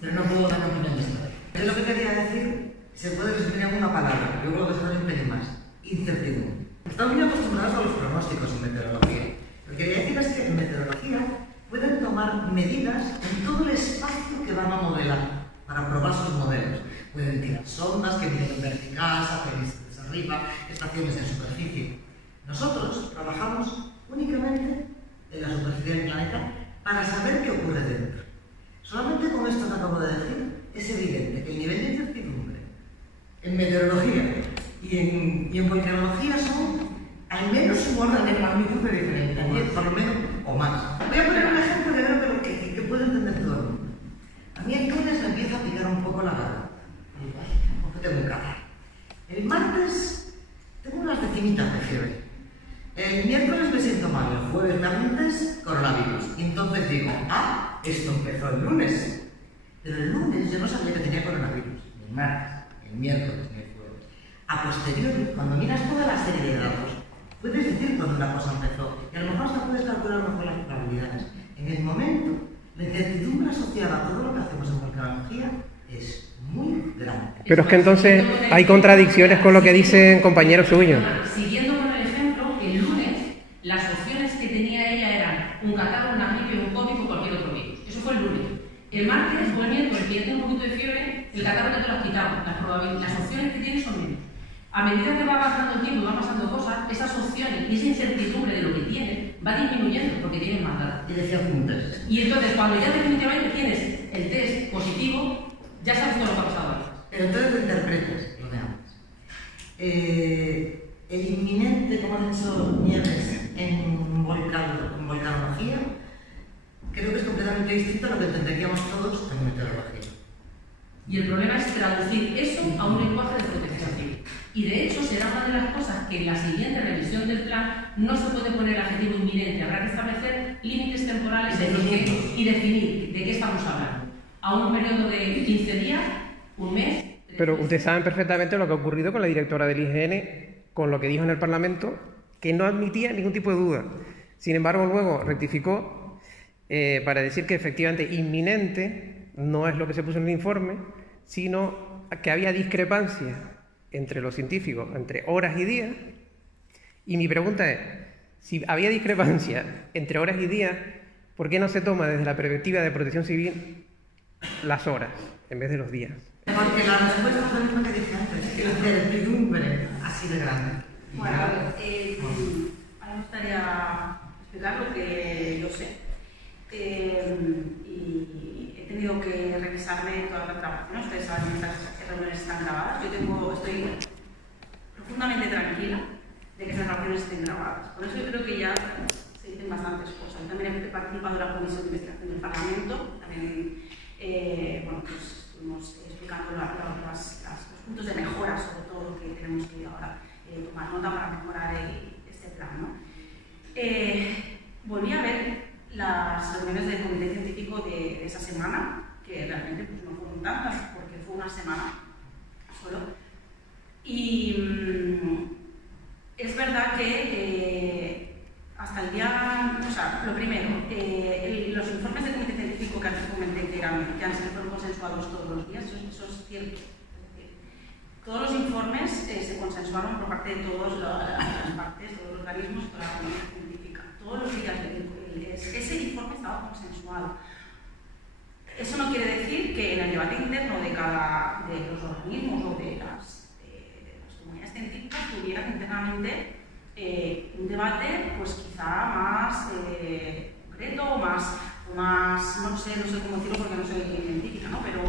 pero no puedo dar opinión de esto. Yo lo que quería decir, se puede resumir en una palabra, yo creo que eso no impide más: incertidumbre. Estamos muy acostumbrados a los pronósticos en meteorología. Lo que quería decir es que en meteorología pueden tomar medidas en todo el espacio que van a modelar para probar sus modelos. Pueden tirar sondas que miden en vertical, satélites arriba, estaciones en superficie. Nosotros trabajamos únicamente en la superficie del planeta para saber qué ocurre dentro. Solamente con esto que acabo de decir es evidente que el nivel de incertidumbre en meteorología y en volcanología son al menos un orden de magnitud de diferente, por lo menos o más. Voy a poner un ejemplo que creo que puede entender todo el mundo. A mí el lunes me empieza a picar un poco la garganta. Porque tengo un catarro. El martes tengo unas decimitas de fiebre. El miércoles me siento mal, el jueves me apuntes coronavirus. Y entonces digo, esto empezó el lunes. Pero el lunes yo no sabía que tenía coronavirus. Ni el martes, ni el miércoles, ni el jueves. A posteriori, cuando miras toda la serie de datos, puedes decir cuándo la cosa empezó. Y a lo mejor hasta puedes calcular mejor las probabilidades. En el momento, la incertidumbre asociada a todo lo que hacemos en volcanología es muy grande. Pero es que entonces hay contradicciones con lo que dicen compañeros suyos. Siguiendo con el ejemplo, el lunes las opciones que tenía ella eran un catarro, una gripe, un COVID o cualquier otro virus. Eso fue el lunes. El martes o el miércoles, que tiene un poquito de fiebre, el catarro ya te lo has quitado. Las opciones que tienes son menos. A medida que va pasando el tiempo y van pasando cosas, esas opciones y esa incertidumbre de lo que tienes va disminuyendo porque tienes más datos. Y decía juntas. Y entonces, cuando ya definitivamente tienes el test positivo, ya sabes todo lo que ha pasado antes. Pero entonces lo interpretas, lo de antes. El inminente, como ha dicho Nieves, en volcanología, creo que es completamente distinto a lo que entenderíamos todos en meteorología. Y el problema es traducir eso a un lenguaje de protección civil. Y de hecho será una de las cosas que en la siguiente revisión del plan no se puede poner el adjetivo inminente. Habrá que establecer límites temporales y definir de qué estamos hablando. A un periodo de 15 días, un mes. Pero ustedes saben perfectamente lo que ha ocurrido con la directora del IGN, con lo que dijo en el Parlamento, que no admitía ningún tipo de duda. Sin embargo, luego rectificó para decir que efectivamente inminente no es lo que se puso en el informe, sino que había discrepancia entre los científicos, entre horas y días. Y mi pregunta es, si había discrepancia entre horas y días, ¿por qué no se toma desde la perspectiva de protección civil las horas en vez de los días? Porque la respuesta fue la misma que dije antes, que la incertidumbre así de grande. Bueno, ahora me gustaría explicar lo que yo sé. Y he tenido que revisarme todas las grabaciones. Ustedes saben que estas reuniones están grabadas. Estoy profundamente tranquila de que esas grabaciones estén grabadas. Por eso yo creo que ya se dicen bastantes cosas. Yo también he participado en la Comisión de Investigación del Parlamento. También pues estuvimos explicando los puntos de mejora, sobre todo, que tenemos que ahora tomar nota para mejorar este plan, ¿no? Volví a ver las reuniones del comité científico de esa semana, que realmente pues, no fueron tantas, porque fue una semana solo. Y es verdad que hasta el día, o sea, lo primero, los informes del comité científico que antes comenté que fueron consensuados todos los días, se consensuaron por parte de todas las partes, todos los organismos, toda la comunidad científica. Todos los días ese informe estaba consensuado. Eso no quiere decir que en el debate interno de los organismos o de las comunidades científicas tuvieran internamente un debate, pues quizá más concreto, o más, no sé cómo decirlo porque no soy científica, ¿no? Pero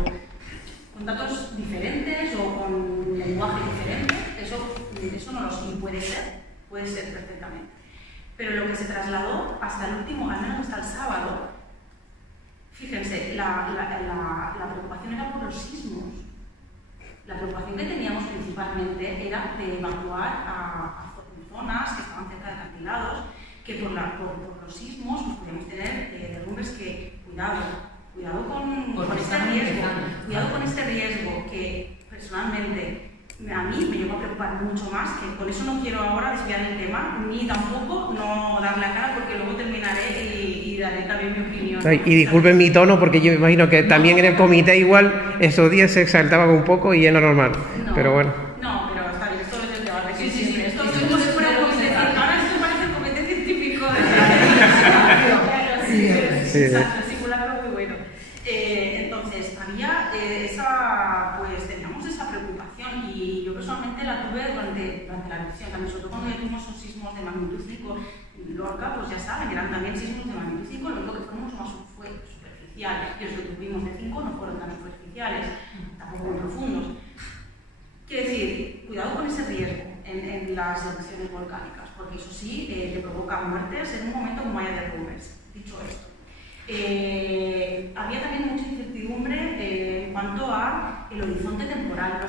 con datos diferentes o con un lenguaje diferente, eso no lo sé, puede ser perfectamente. Pero lo que se trasladó hasta el último, al menos hasta el sábado, fíjense, la preocupación era por los sismos. La preocupación que teníamos principalmente era de evacuar a zonas que estaban cerca de acantilados, que por los sismos pues, podíamos tener derrumbes que, cuidado con este riesgo, que personalmente a mí me llegó a preocupar mucho más, que con eso no quiero ahora desviar el tema, ni tampoco no darle la cara, porque luego terminaré y daré también mi opinión. Y disculpen mi tono, porque yo me imagino que también en el comité igual esos días se exaltaban un poco y es normal, pero bueno. No, pero está bien, esto es el debate. Sí. Esto es como si fuera un comité científico. Ahora esto parece un comité científico. Exacto, el simulacro muy bueno. Entonces, había teníamos esa preocupación y yo personalmente la tuve durante la erupción, también sobre todo cuando tuvimos esos sismos de magnitud 5 en Lorca, pues ya saben, eran también sismos de magnitud 5, lo único que fueron mucho más superficiales, y los que tuvimos de 5 no fueron tan superficiales, tampoco muy profundos. Quiero decir, cuidado con ese riesgo en las erupciones volcánicas, porque eso sí te provoca muertes en un momento como haya derrumbes. Dicho esto, había también mucha incertidumbre en cuanto a el horizonte temporal,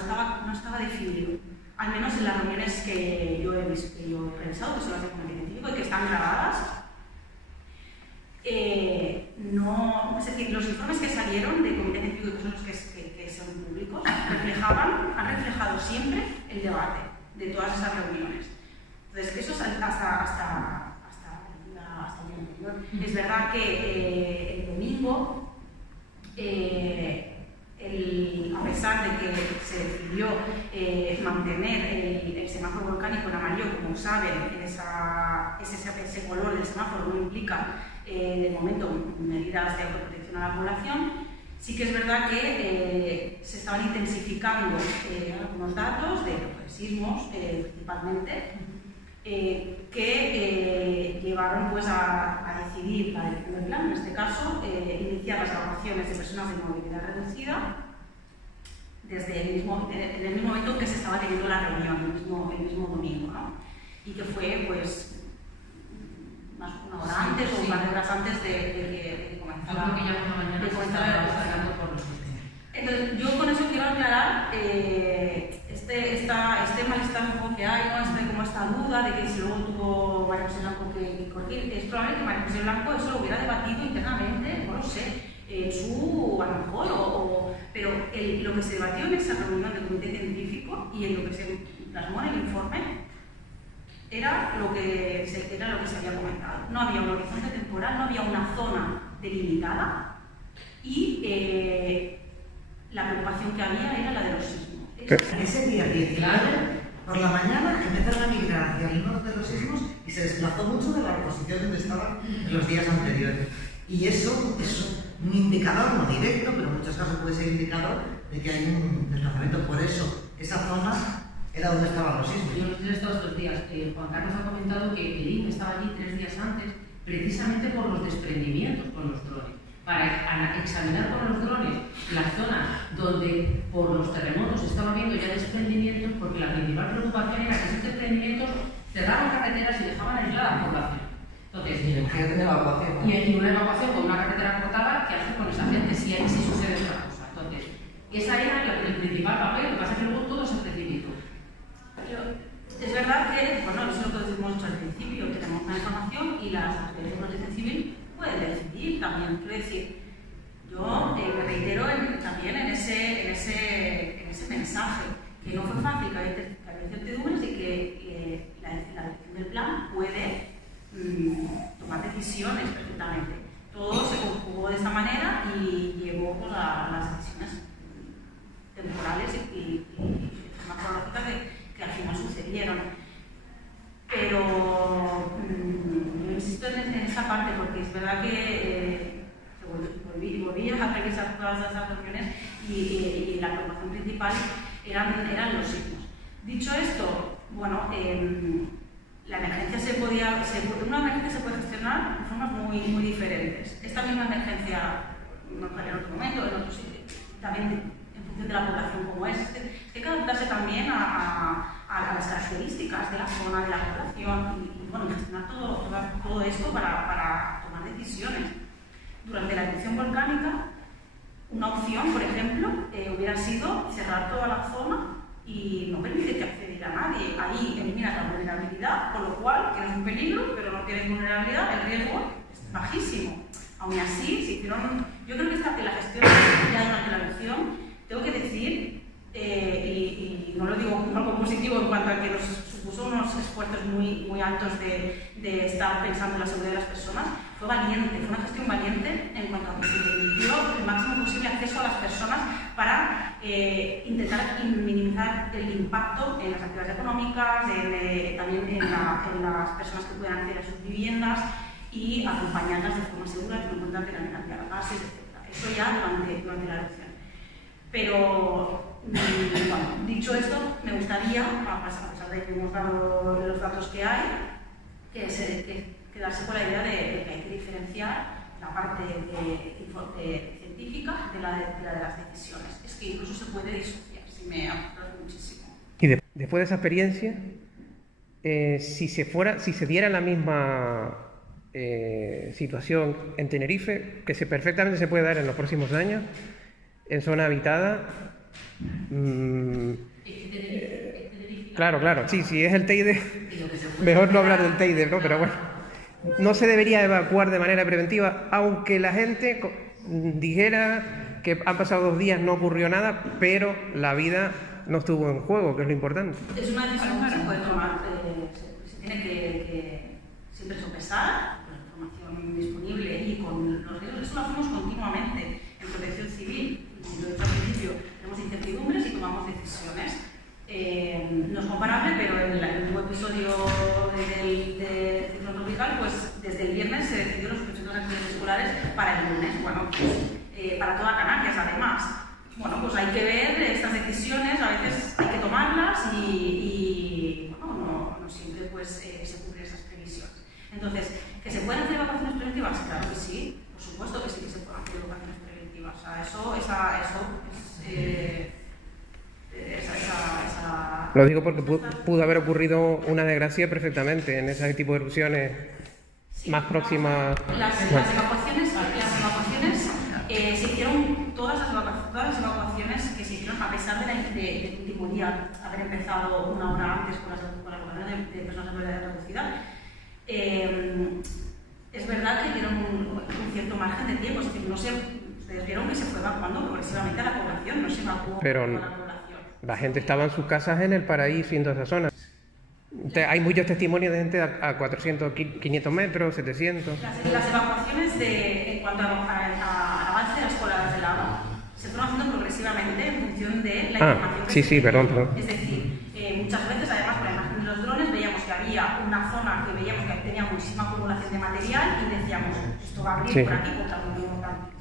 no estaba definido, al menos en las reuniones que yo he revisado, que son las de comité científico y que están grabadas. Es decir, los informes que salieron del comité científico, que son los que son públicos, han reflejado siempre el debate de todas esas reuniones. Entonces, eso es hasta el día anterior. Es verdad que el domingo, a pesar de que se decidió mantener el semáforo volcánico en amarillo, como saben, ese color del semáforo no implica de momento medidas de autoprotección a la población, sí que es verdad que se estaban intensificando algunos datos de sismos principalmente, que llevaron pues, a decidir la elección del plan, en este caso, iniciar las evacuaciones de personas de movilidad reducida en el mismo momento que se estaba teniendo la reunión, el mismo domingo, ¿no? Y que fue pues, más una hora antes o un par de horas antes de que comenzara la evacuación. Entonces, yo con eso quiero aclarar este malestar un poco que hay, ¿no? Como esta duda de que si luego tuvo María José Blanco que corregir. Es probable que María José Blanco eso lo hubiera debatido internamente, no lo sé, a lo mejor, pero lo que se debatió en esa reunión del comité científico y en lo que se plasmó en el informe era lo que se había comentado. No había un horizonte temporal, no había una zona delimitada y la preocupación que había era la de los sismos. Ese día 19, por la mañana, empezaron a migrar hacia el norte de los sismos y se desplazó mucho de la posición donde estaban en los días anteriores. Y eso es un indicador, no directo, pero en muchos casos puede ser indicador de que hay un desplazamiento. Por eso, esa zona era donde estaban los sismos. Yo los he estado estos días. Juan Carlos ha comentado que el INE estaba allí 3 días antes, precisamente por los desprendimientos con los drones. Para examinar con los drones las zonas donde por los terremotos estaba habiendo ya desprendimientos, porque la principal preocupación era que esos desprendimientos cerraban carreteras y dejaban aislada a la población. Entonces, y una evacuación con una carretera cortada, ¿qué hace con esa gente si sucede otra cosa? Entonces, esa era el principal papel, lo que pasa es que luego todo se precipitó. Es verdad que, bueno, eso es lo que hemos dicho al principio, tenemos una información y las autoridades de protección civil pueden decidir también. Quiero decir, yo me reitero también en ese mensaje, que no fue fácil, que había incertidumbres y que la dirección del plan puede tomar decisiones perfectamente. Todo se conjugó de esta manera y llevó pues, a las decisiones temporales y más cronológicas dieron. Pero insisto en esa parte, porque es verdad que volví a revisar todas esas reuniones y la preocupación principal eran los signos. Dicho esto, bueno, la emergencia una emergencia se puede gestionar de formas muy diferentes. Esta misma emergencia, no salió en otro momento, en otro sitio, también en función de la población como es. Hay que adaptarse también a las características de la zona, de la población y bueno, gestionar todo esto para tomar decisiones. Durante la erupción volcánica, una opción, por ejemplo, hubiera sido cerrar toda la zona y no permitir que accediera a nadie. Ahí eliminas la vulnerabilidad, con lo cual tienes un peligro, pero no tienes vulnerabilidad, el riesgo es bajísimo. Aún así, se hicieron, yo creo que la gestión ya durante la erupción, tengo que decir, y no lo digo como algo positivo en cuanto a que nos supuso unos esfuerzos muy altos de estar pensando en la seguridad de las personas, fue valiente, fue una gestión valiente en cuanto a que se permitió el máximo posible acceso a las personas para intentar minimizar el impacto en las actividades económicas, también en las personas que puedan acceder a sus viviendas y acompañarlas de forma segura, teniendo en cuenta que también había gases, etc. Eso ya durante la erupción. Pero, bueno, dicho esto, me gustaría, a pesar de que hemos dado los datos que hay, quedarse con la idea de que hay que diferenciar la parte científica de la de las decisiones. Es que incluso se puede disociar, si me apuro muchísimo. Y después de esa experiencia, si se diera la misma situación en Tenerife, que perfectamente se puede dar en los próximos años, en zona habitada, claro, sí, es el Teide, mejor no hablar del Teide, ¿no? Pero bueno, no se debería evacuar de manera preventiva, aunque la gente dijera que han pasado 2 días, no ocurrió nada, pero la vida no estuvo en juego, que es lo importante. Es una decisión que se puede tomar, se tiene que siempre sopesar con la información disponible y con los riesgos. Eso lo hacemos continuamente en protección civil. Como lo he dicho al principio, tenemos incertidumbres y tomamos decisiones. No es comparable, pero en el último episodio del ciclón tropical, pues desde el viernes se decidió los suspensiones de actividades escolares para el lunes. Bueno, pues, para toda Canarias, además. Bueno, pues hay que ver estas decisiones, a veces hay que tomarlas y bueno, no siempre pues, se cumplen esas previsiones. Entonces, ¿que se pueden hacer evacuaciones preventivas? Claro que sí, por supuesto que sí que se pueden hacer evacuaciones preventivas. O sea, Lo digo porque pudo haber ocurrido una desgracia perfectamente en ese tipo de erupciones más próximas. Las evacuaciones se hicieron, todas las evacuaciones que se hicieron, a pesar de último día haber empezado 1 hora antes con las evacuaciones de personas de movilidad reducida. Es verdad que dieron un cierto margen de tiempo, es decir, ustedes vieron que se fue evacuando progresivamente a la población, no se evacuó a la población. La gente estaba en sus casas en el paraíso y en toda esa zona. Hay muchos testimonios de gente a 400, 500 metros, 700. Las evacuaciones en cuanto al avance de las coladas de lava se fueron haciendo progresivamente en función de la información que se tenía. Perdón. Es decir, muchas veces, además, por la imagen de los drones, veíamos que había una zona que veíamos que tenía muchísima acumulación de material y decíamos, esto va a abrir por aquí, por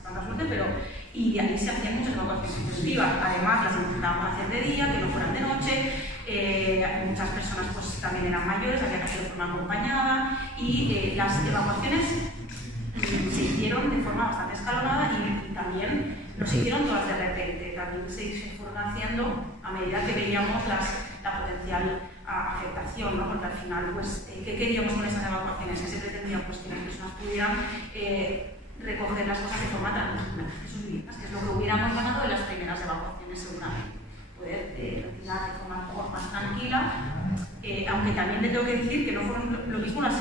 tanta suerte, pero... Y de ahí se hacían muchas evacuaciones preventivas. Además, las intentaban hacer de día, que no fueran de noche. Muchas personas pues, también eran mayores, había que hacer de forma acompañada. Y las evacuaciones se hicieron de forma bastante escalonada y también no se hicieron todas de repente. También se fueron haciendo a medida que veíamos la potencial afectación, ¿no? Porque al final, pues, ¿qué queríamos con esas evacuaciones? ¿Qué se pretendía? Pues que las personas pudieran recoger las cosas de forma tranquila de sus viviendas, que es lo que hubiéramos ganado en las primeras evacuaciones seguramente. Poder retirar de forma más tranquila, aunque también te tengo que decir que no fueron lo mismo las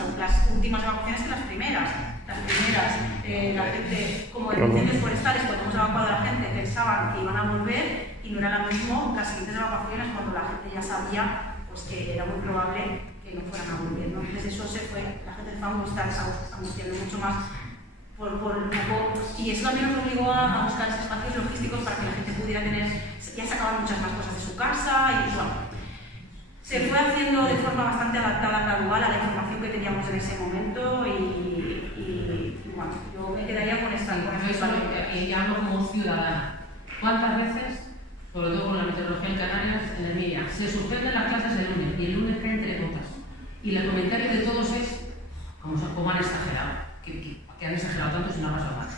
últimas evacuaciones que las primeras. Las primeras, la gente, como en incendios forestales, cuando hemos evacuado a la gente, pensaban que iban a volver y no era lo mismo las siguientes evacuaciones cuando la gente ya sabía pues, que era muy probable que no fueran a volver, ¿no? Entonces eso se fue, la gente se fue angustiando mucho más por un poco, y eso también nos obligó a buscar espacios logísticos para que la gente pudiera tener, ya sacaban muchas más cosas de su casa y bueno, Se fue haciendo de forma bastante adaptada, gradual, a la información que teníamos en ese momento y bueno, yo me quedaría con esta. Y ya hablo como ciudadana. ¿Cuántas veces, sobre todo con la meteorología en Canarias, en el MIA, se suspenden las clases el lunes y el lunes caen 3 gotas? Y el comentario de todos es cómo han exagerado, que han exagerado tanto si no ha pasado nada.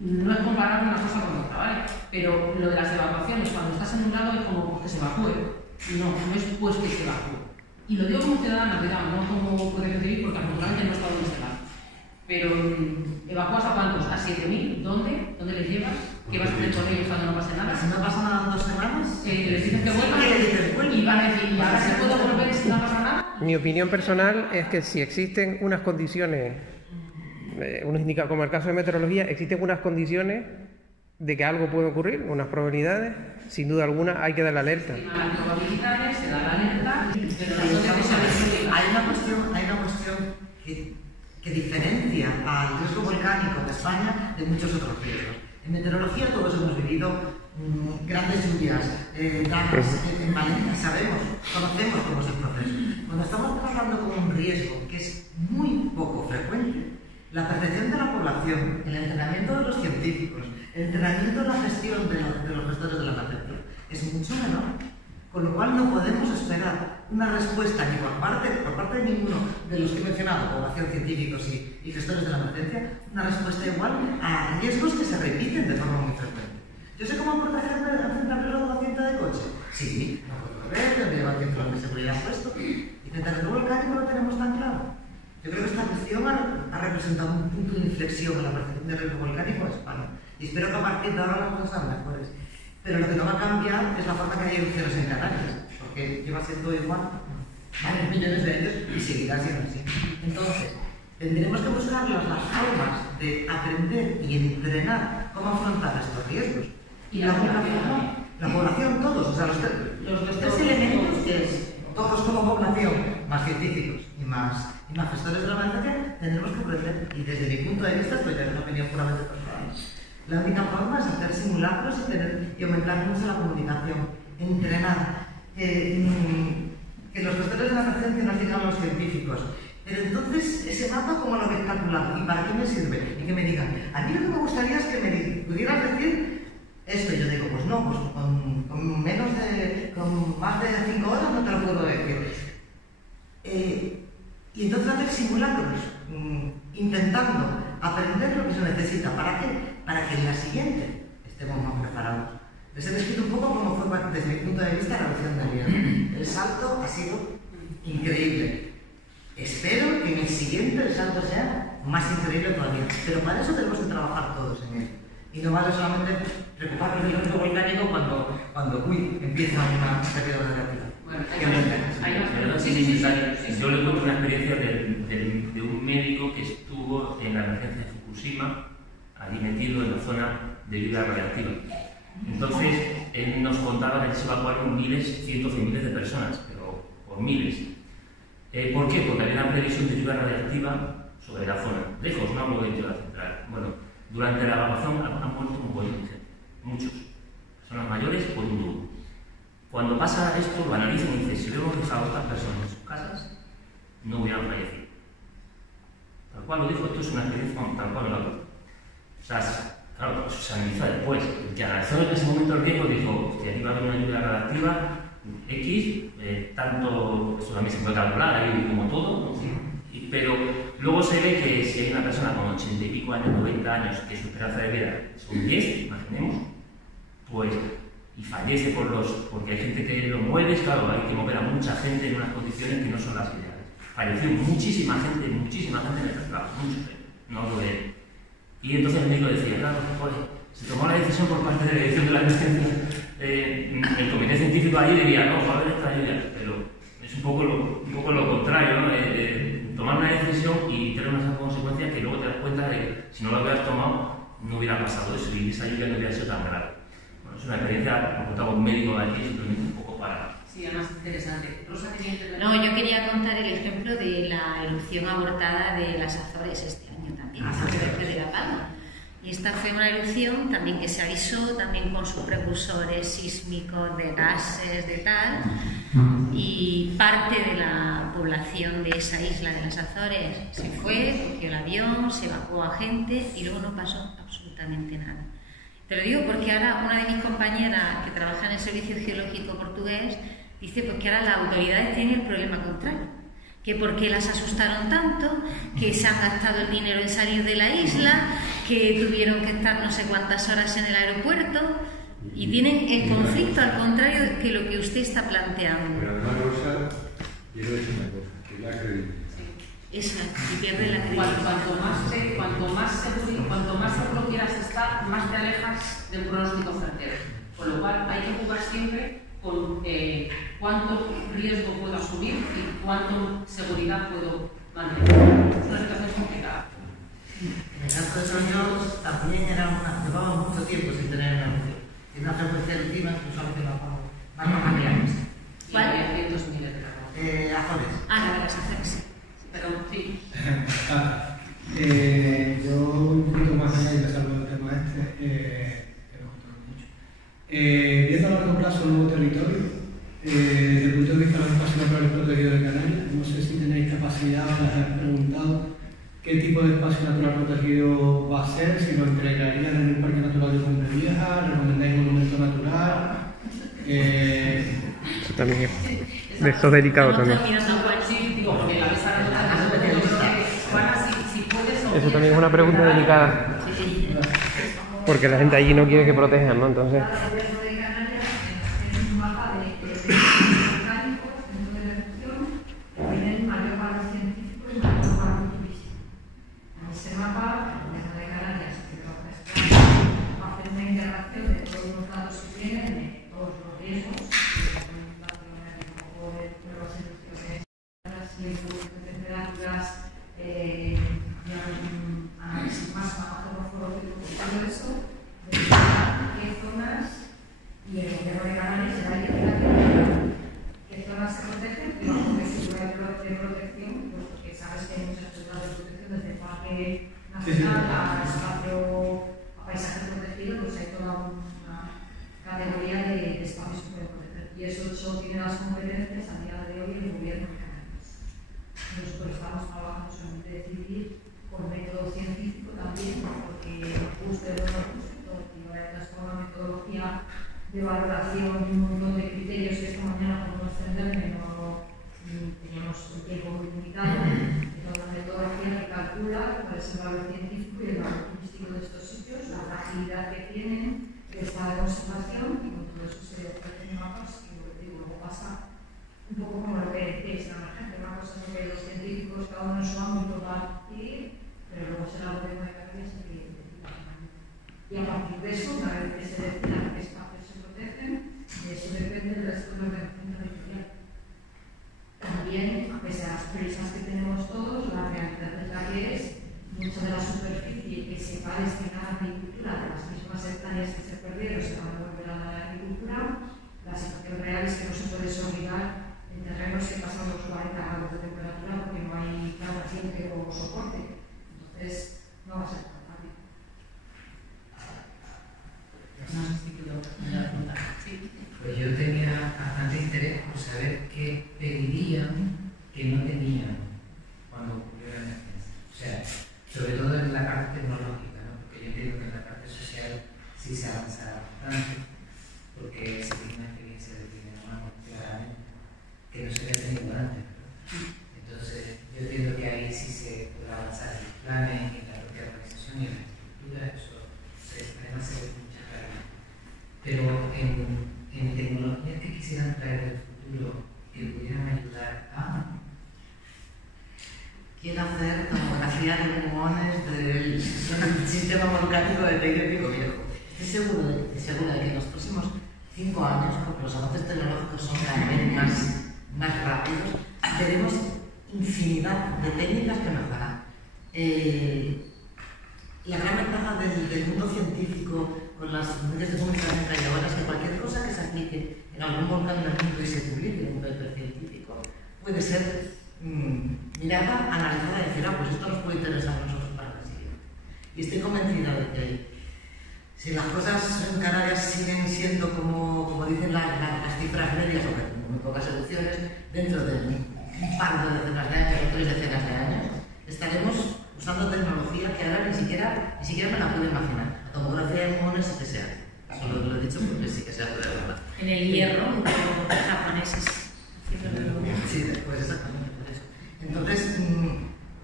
No es comparar una cosa con otra, ¿vale? Pero lo de las evacuaciones, cuando estás en un lado es como que se evacúe. No es pues que se evacúe. Y lo digo como ciudadana, cuidado, no como protección civil, porque afortunadamente no he estado en este lado. Pero ¿evacúas a cuántos? ¿A 7.000? ¿Dónde? ¿Dónde les llevas? ¿Qué vas a hacer con ellos cuando no pase nada? Si no pasa nada en 2 semanas, les dices que vuelvan y van a decir, ¿y ahora se puede volver si no pasa nada? Mi opinión personal es que si existen unas condiciones, como el caso de meteorología, existen unas condiciones de que algo puede ocurrir, unas probabilidades, sin duda alguna hay que dar la alerta. Las probabilidades, se da la alerta, pero hay una cuestión que diferencia al riesgo volcánico de España de muchos otros riesgos. En meteorología todos hemos vivido grandes lluvias, dagas en Valencia, conocemos cómo es el proceso. Cuando estamos trabajando con un riesgo que es muy poco frecuente, la percepción de la población, el entrenamiento de los científicos, el entrenamiento en la gestión de los gestores de la emergencia es mucho menor. Con lo cual no podemos esperar una respuesta ni por parte de ninguno de los que he mencionado, población, científicos y gestores de la emergencia, una respuesta igual a riesgos que se repiten de forma muy frecuente. ¿Yo sé cómo protegerme frente a un accidente de coche? Sí, no puedo correr, tengo que llevar cinturón de seguridad puesto. Y frente al riesgo volcánico lo tenemos tan claro. Yo creo que esta cuestión ha representado un punto de inflexión en la percepción del riesgo volcánico en España. Y espero que a partir de ahora las cosas sean mejores. Pero lo que no va a cambiar es la forma que hay erupciones en Canarias, porque lleva siendo igual varios millones de años y seguirá siendo así. Entonces, tendremos que buscar las formas de aprender y entrenar cómo afrontar estos riesgos. Y la población, todos, o sea, los tres elementos que es todos como población, más científicos y más gestores de la emergencia, tendremos que aprender. Y desde mi punto de vista, estoy dando una opinión puramente personal. La única forma es hacer simulacros y aumentar mucho la comunicación, entrenar, que los gestores de la emergencia nos digan a los científicos. Pero entonces, ese mapa, ¿cómo lo habéis calculado? ¿Y para qué me sirve? Y que me digan, a mí lo que me gustaría es que me pudieras decir esto. Y yo digo, pues no, pues con más de 5 horas no te lo puedo decir. Y entonces hacer simulacros, intentando aprender lo que se necesita. ¿Para qué? Para que en la siguiente estemos más preparados. Les he descrito un poco cómo fue, desde mi punto de vista, la erupción de Ariel. El salto ha sido increíble. Espero que en el siguiente el salto sea más increíble todavía. Pero para eso tenemos que trabajar todos en ello. Y no vale solamente preocuparnos del riesgo volcánico cuando empieza una periodo negativo. Bueno, yo le cuento una experiencia de un médico que estuvo en la emergencia de Fukushima, allí metido en la zona de lluvia radiactiva. Entonces, él nos contaba que se evacuaron cientos de miles de personas, pero por miles. ¿Por qué? Porque había una previsión de lluvia radiactiva sobre la zona, lejos, no hablo de la central. Bueno, durante la evacuación han muerto un montón de gente, muchos, personas mayores por un tubo. Cuando pasa esto, lo analizan y dicen, si hubiéramos dejado a estas personas en sus casas, no hubieran fallecido. Tal cual lo dijo, esto es una experiencia tal cual lo hago. O sea, claro, se analiza después. Que analizó en ese momento el riesgo, dijo, que aquí va a haber una lluvia radiactiva X, tanto, eso también se puede calcular, ahí como todo, ¿no? Pero luego se ve que si hay una persona con 80 y pico años, 90 años, que su esperanza de vida son 10, imaginemos, pues, y fallece porque hay gente que lo mueve, claro, hay que mover a mucha gente en unas condiciones que no son las ideales. Falleció muchísima gente en el traslado, mucha gente, no lo ve. Y entonces el médico decía, claro, pues, se tomó la decisión por parte de la dirección de la emergencia, el comité científico allí diría, no, va a haber esta ayuda, pero es un poco lo contrario, ¿no? Tomar una decisión y tener unas consecuencias que luego te das cuenta de que si no lo hubieras tomado no hubiera pasado eso y esa lluvia no hubiera sido tan grave. Bueno, es una experiencia, lo contaba un médico de allí, simplemente un poco para... Sí, además interesante. Rosa, no, yo quería contar el ejemplo de la erupción abortada de las Azores este año también, de La Palma. Y esta fue una erupción también que se avisó, también con sus precursores sísmicos de gases, de tal. y parte de la población de esa isla de las Azores se fue, cogió el avión, se evacuó a gente y luego no pasó absolutamente nada. Te lo digo porque ahora una de mis compañeras que trabaja en el Servicio Geológico Portugués dice pues que ahora las autoridades tienen el problema contrario, que porque las asustaron tanto, que se han gastado el dinero en salir de la isla, que tuvieron que estar no sé cuántas horas en el aeropuerto y tienen el conflicto al contrario que lo que usted está planteando. Pero además, Rosa, quiero decir una cosa, que la credibilidad. Exacto, y pierde la credibilidad. Cuanto más seguro quieras estar, más te alejas del pronóstico certero. Con lo cual hay que jugar siempre con cuánto riesgo puedo asumir y cuánto seguridad puedo mantener. Es una situación complicada. En el caso de Soños también llevaba mucho tiempo sin tener negocio. Tiene una frecuencia altísima, incluso a veces más familiares. ¿Cuál? Y había cientos miles de carros. Azores. Ah, las Azores. Perdón, sí. Yo un poquito más allá y me salgo del tema que me gusta mucho. Viendo a largo plazo un nuevo territorio, desde el punto de vista de los espacios naturales protegidos de Canarias, no sé si tenéis capacidad, os he preguntado qué tipo de espacio natural protegido va a ser, si lo entregarían en el Parque Natural de Fuente Vieja, recomendáis monumento natural. Eso también es. Esto es delicado también. Eso también es una pregunta delicada. Porque la gente allí no quiere que protejan, ¿no? Entonces. Ese mapa, la de Canarias, que hace una integración de todos los datos que tienen, de todos los riesgos, nuevas erupciones, temperaturas, análisis más morfológico, todo eso, de qué zonas, y el gobierno de Canarias se va a indicar qué zonas se protegen, y bajo qué figura de protección, pues porque sabes que hay muchas figuras de protección desde Parque Nacional a espacio, a paisaje protegido, pues hay toda una categoría de espacios que pueden proteger. Y eso tiene las competencias a día de hoy el gobierno de Canarias. Nosotros estamos trabajando solamente decidir por método científico también, porque justo el concepto y ahora es toda una metodología de valoración y un montón de criterios que esta mañana podemos extenderme, no tenemos un tiempo muy limitado. Una metodología que calcula cuál es el valor científico y el valor turístico de estos sitios, la fragilidad que tienen, el estado de conservación, y con todo eso se ofrecen mapas y luego pasa un poco como lo que decís, la emergencia. Una cosa es que los científicos, cada uno en su ámbito va a ir, pero luego será el gobierno de Canarias el que identifica. Y a partir de eso, una vez que se defina qué espacios se protegen, de eso depende del resto de la organización territorial. También, a pesar de las prisas que tenemos todos, la realidad es la que es. Mucha de la superficie que se va a destinar a la agricultura, de las mismas hectáreas que se perdieron, se van a devolver a la agricultura. La situación real es que no se puede desobligar en terrenos que pasan los 40 grados de temperatura porque no hay plantación que lo soporte. Entonces, no va a ser tan fácil. Pues yo tenía bastante interés por saber qué pedirían que no tenían cuando ocurrió la emergencia. O sea, sobre todo en la parte tecnológica, ¿no? Porque yo entiendo que en la parte social sí se avanzará bastante, porque se tiene una experiencia de primera mano, claramente, que no se había tenido antes, ¿no? Entonces, yo entiendo que ahí sí se podrá avanzar en los planes, en la propia organización y en la estructura, eso además se ve con mucha claridad. Pero en tecnologías que quisieran traer del futuro, que pudieran ayudar a... Quiero hacer tomografía de pulmones del sistema volcánico de Pico Viejo. Estoy segura de que en los próximos 5 años, porque los avances tecnológicos son cada vez más rápidos, tenemos infinidad de técnicas que mejorar. La gran ventaja del mundo científico con las medios de comunicación que hay ahora es que cualquier cosa que se aplique en algún volcán del mundo y se publique en un paper científico puede ser mirada, analizada y decir, pues esto nos puede interesar a nosotros para el siguiente. Y estoy convencida de que si las cosas en Canarias siguen siendo como dicen las cifras medias, o que muy pocas erupciones, dentro de un par de decenas de años o 3 decenas de años, estaremos usando tecnología que ahora ni siquiera me la puedo imaginar. La tomografía de muones sí que se hace. Solo lo he dicho porque sí que se hace de verdad. En el hierro, los japoneses. Sí, después exactamente por eso. Entonces,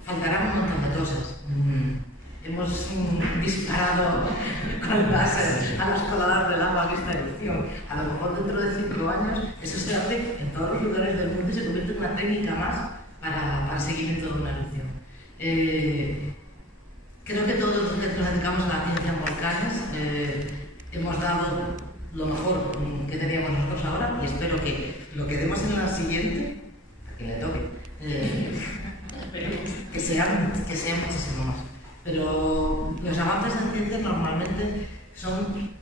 faltarán un montón de cosas. Hemos disparado con láser a los coladas del agua que esta erupción. A lo mejor dentro de 5 años eso se hace en todos los lugares del mundo y se convierte en una técnica más para el seguimiento de una erupción. Creo que todos los que nos dedicamos a la ciencia en volcanes hemos dado lo mejor que teníamos nosotros ahora y espero que lo que demos en la siguiente, a quien le toque, que sea muchísimo más. Pero los avances en ciencia normalmente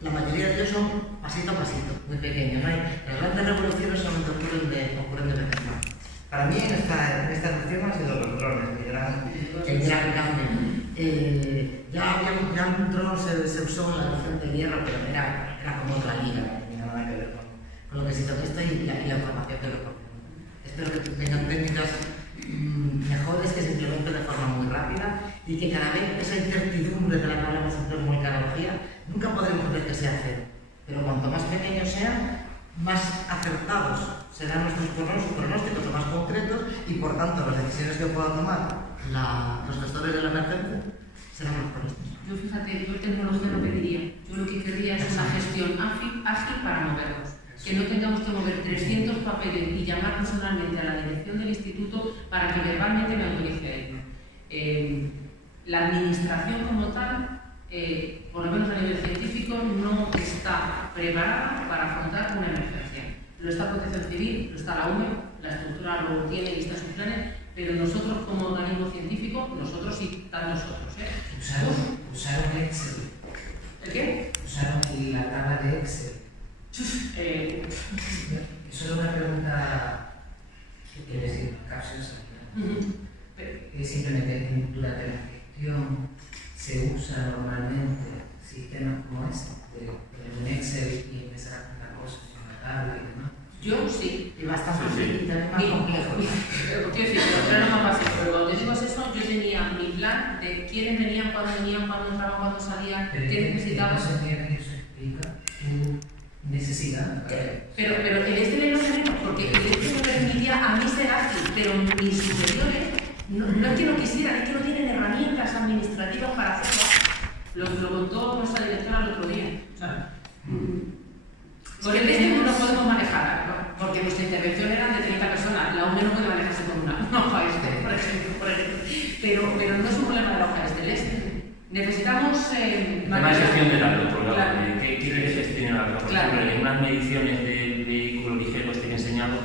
la mayoría de ellos son pasito a pasito, muy pequeños. ¿No? Las grandes revoluciones solamente ocurren de vez en cuando. Para mí en esta erupción han sido los drones, el gran cambio. Ya un dron se usó en la erupción de hierro, pero era como otra liga, no tenía nada que ver con lo que se hizo esto y la información que lo proporciona. Espero que tengan técnicas mejores, que se implementen de forma muy rápida y que cada vez esa incertidumbre de la que hablamos en volcanología nunca podremos ver que sea cero, pero cuanto más pequeños sean, más acertados serán nuestros pronósticos o más concretos y por tanto las decisiones que puedan tomar los gestores de la emergencia serán mejores. Yo fíjate, yo tecnología no pediría, yo lo que querría es una gestión ágil para movernos. Que no tengamos que mover 300 papeles y llamar personalmente a la dirección del instituto para que verbalmente me autorice a irme. La administración como tal, por lo menos a nivel científico, no está preparada para afrontar una emergencia. Lo está Protección Civil, lo está la UME, la estructura lo tiene y está en sus planes, pero nosotros como organismo científico, nosotros y tal nosotros. Usaron Excel. ¿El qué? Usaron la tabla de Excel. Eso es una pregunta que quiere decir capciosa. Simplemente durante la gestión se usa normalmente sistemas como este, de un Excel y empezar a contar cosas en una tabla y demás. Yo sí. Y bastante y también más complejo. Quiero decir, pero no me pasa, pero cuando te digo eso, yo tenía mi plan de quiénes venían, cuándo entraban, cuándo salían, qué necesitaban. Pero eso explica tu necesidad. Pero en este nivel no tenemos, porque el este me permitía a mí ser ágil, pero mis superiores no es que no quisieran, es que no tienen herramientas administrativas para hacerlo. Lo contó nuestra directora el otro día. O sea, con el este no lo podemos manejar, ¿no? Porque nuestra intervención era de 30 personas, la UME no puede manejarse con una hoja este, por ejemplo. Pero no es un problema de la hoja este. Necesitamos más gestión de datos, porque claro. ¿Qué quiere que gestione la datos? Por ejemplo, en unas mediciones de vehículos ligeros que he enseñado,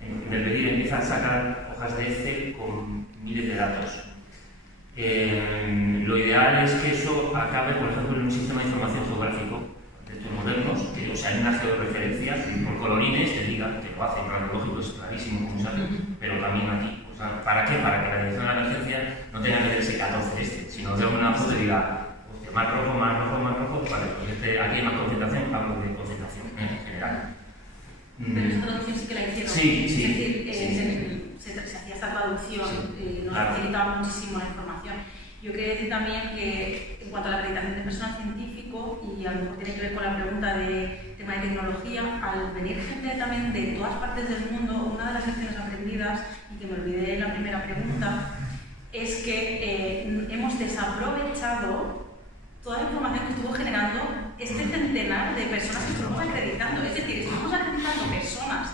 en el pedir empiezan a sacar hojas de Excel con miles de datos. Lo ideal es que eso acabe, por ejemplo, en un sistema de información geográfico de estos modernos, que o sea, hay una georreferencia por colorines que diga que lo hace en radiológico, es clarísimo como sabe, pero también aquí. O sea, ¿para qué? Para que la dirección de la emergencia no tenga que ver ese 14 sino de una foto y diga, hostia, más rojo, vale, pues aquí hay más concentración, hablo de concentración en general. Pero esta traducción sí que la hicieron. Sí. Es decir, se hacía esta traducción y nos facilitaba muchísimo la información. Yo quería decir también que en cuanto a la acreditación de personal científico, y a lo mejor tiene que ver con la pregunta de tema de tecnología, al venir gente también de todas partes del mundo, una de las lecciones aprendidas, y que me olvidé en la primera pregunta, es que hemos desaprovechado toda la información que estuvo generando este centenar de personas que estuvimos acreditando. Es decir, estuvimos acreditando personas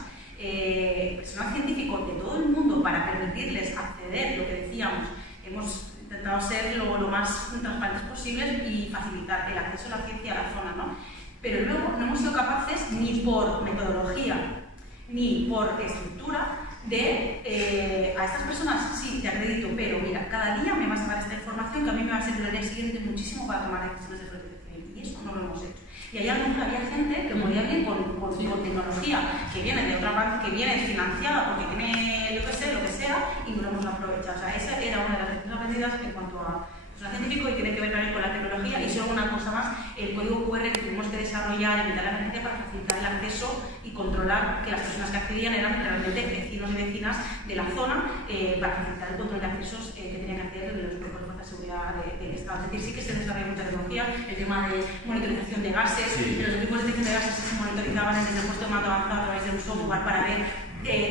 científicos de todo el mundo para permitirles acceder, lo que decíamos, hemos intentado ser lo más transparentes posibles y facilitar el acceso a la ciencia a la zona, ¿no? Pero luego no hemos sido capaces, ni por metodología, ni por estructura, de a estas personas sí, te acredito, pero mira, cada día me vas a dar esta información que a mí me va a servir el día siguiente muchísimo para tomar decisiones de protección, y eso no lo hemos hecho. Y hay había gente que podía venir con tecnología que viene de otra parte, que viene financiada porque tiene, yo qué sé, lo que sea, y no lo hemos aprovechado. O sea, esa era una de las lecciones aprendidas en cuanto a personal científico y tiene que ver también con la tecnología. Y solo una cosa más, el código QR que tuvimos que desarrollar y meter la emergencia para facilitar el acceso y controlar que las personas que accedían eran realmente vecinos y vecinas de la zona, para facilitar el control de accesos que tenían que hacer los cuerpos de fuerza de seguridad del Estado. Es decir, sí que se desarrolla mucha tecnología, el tema de monitorización de gases, los equipos de detección de gases se monitorizaban desde el puesto de mando avanzado a través de un software para ver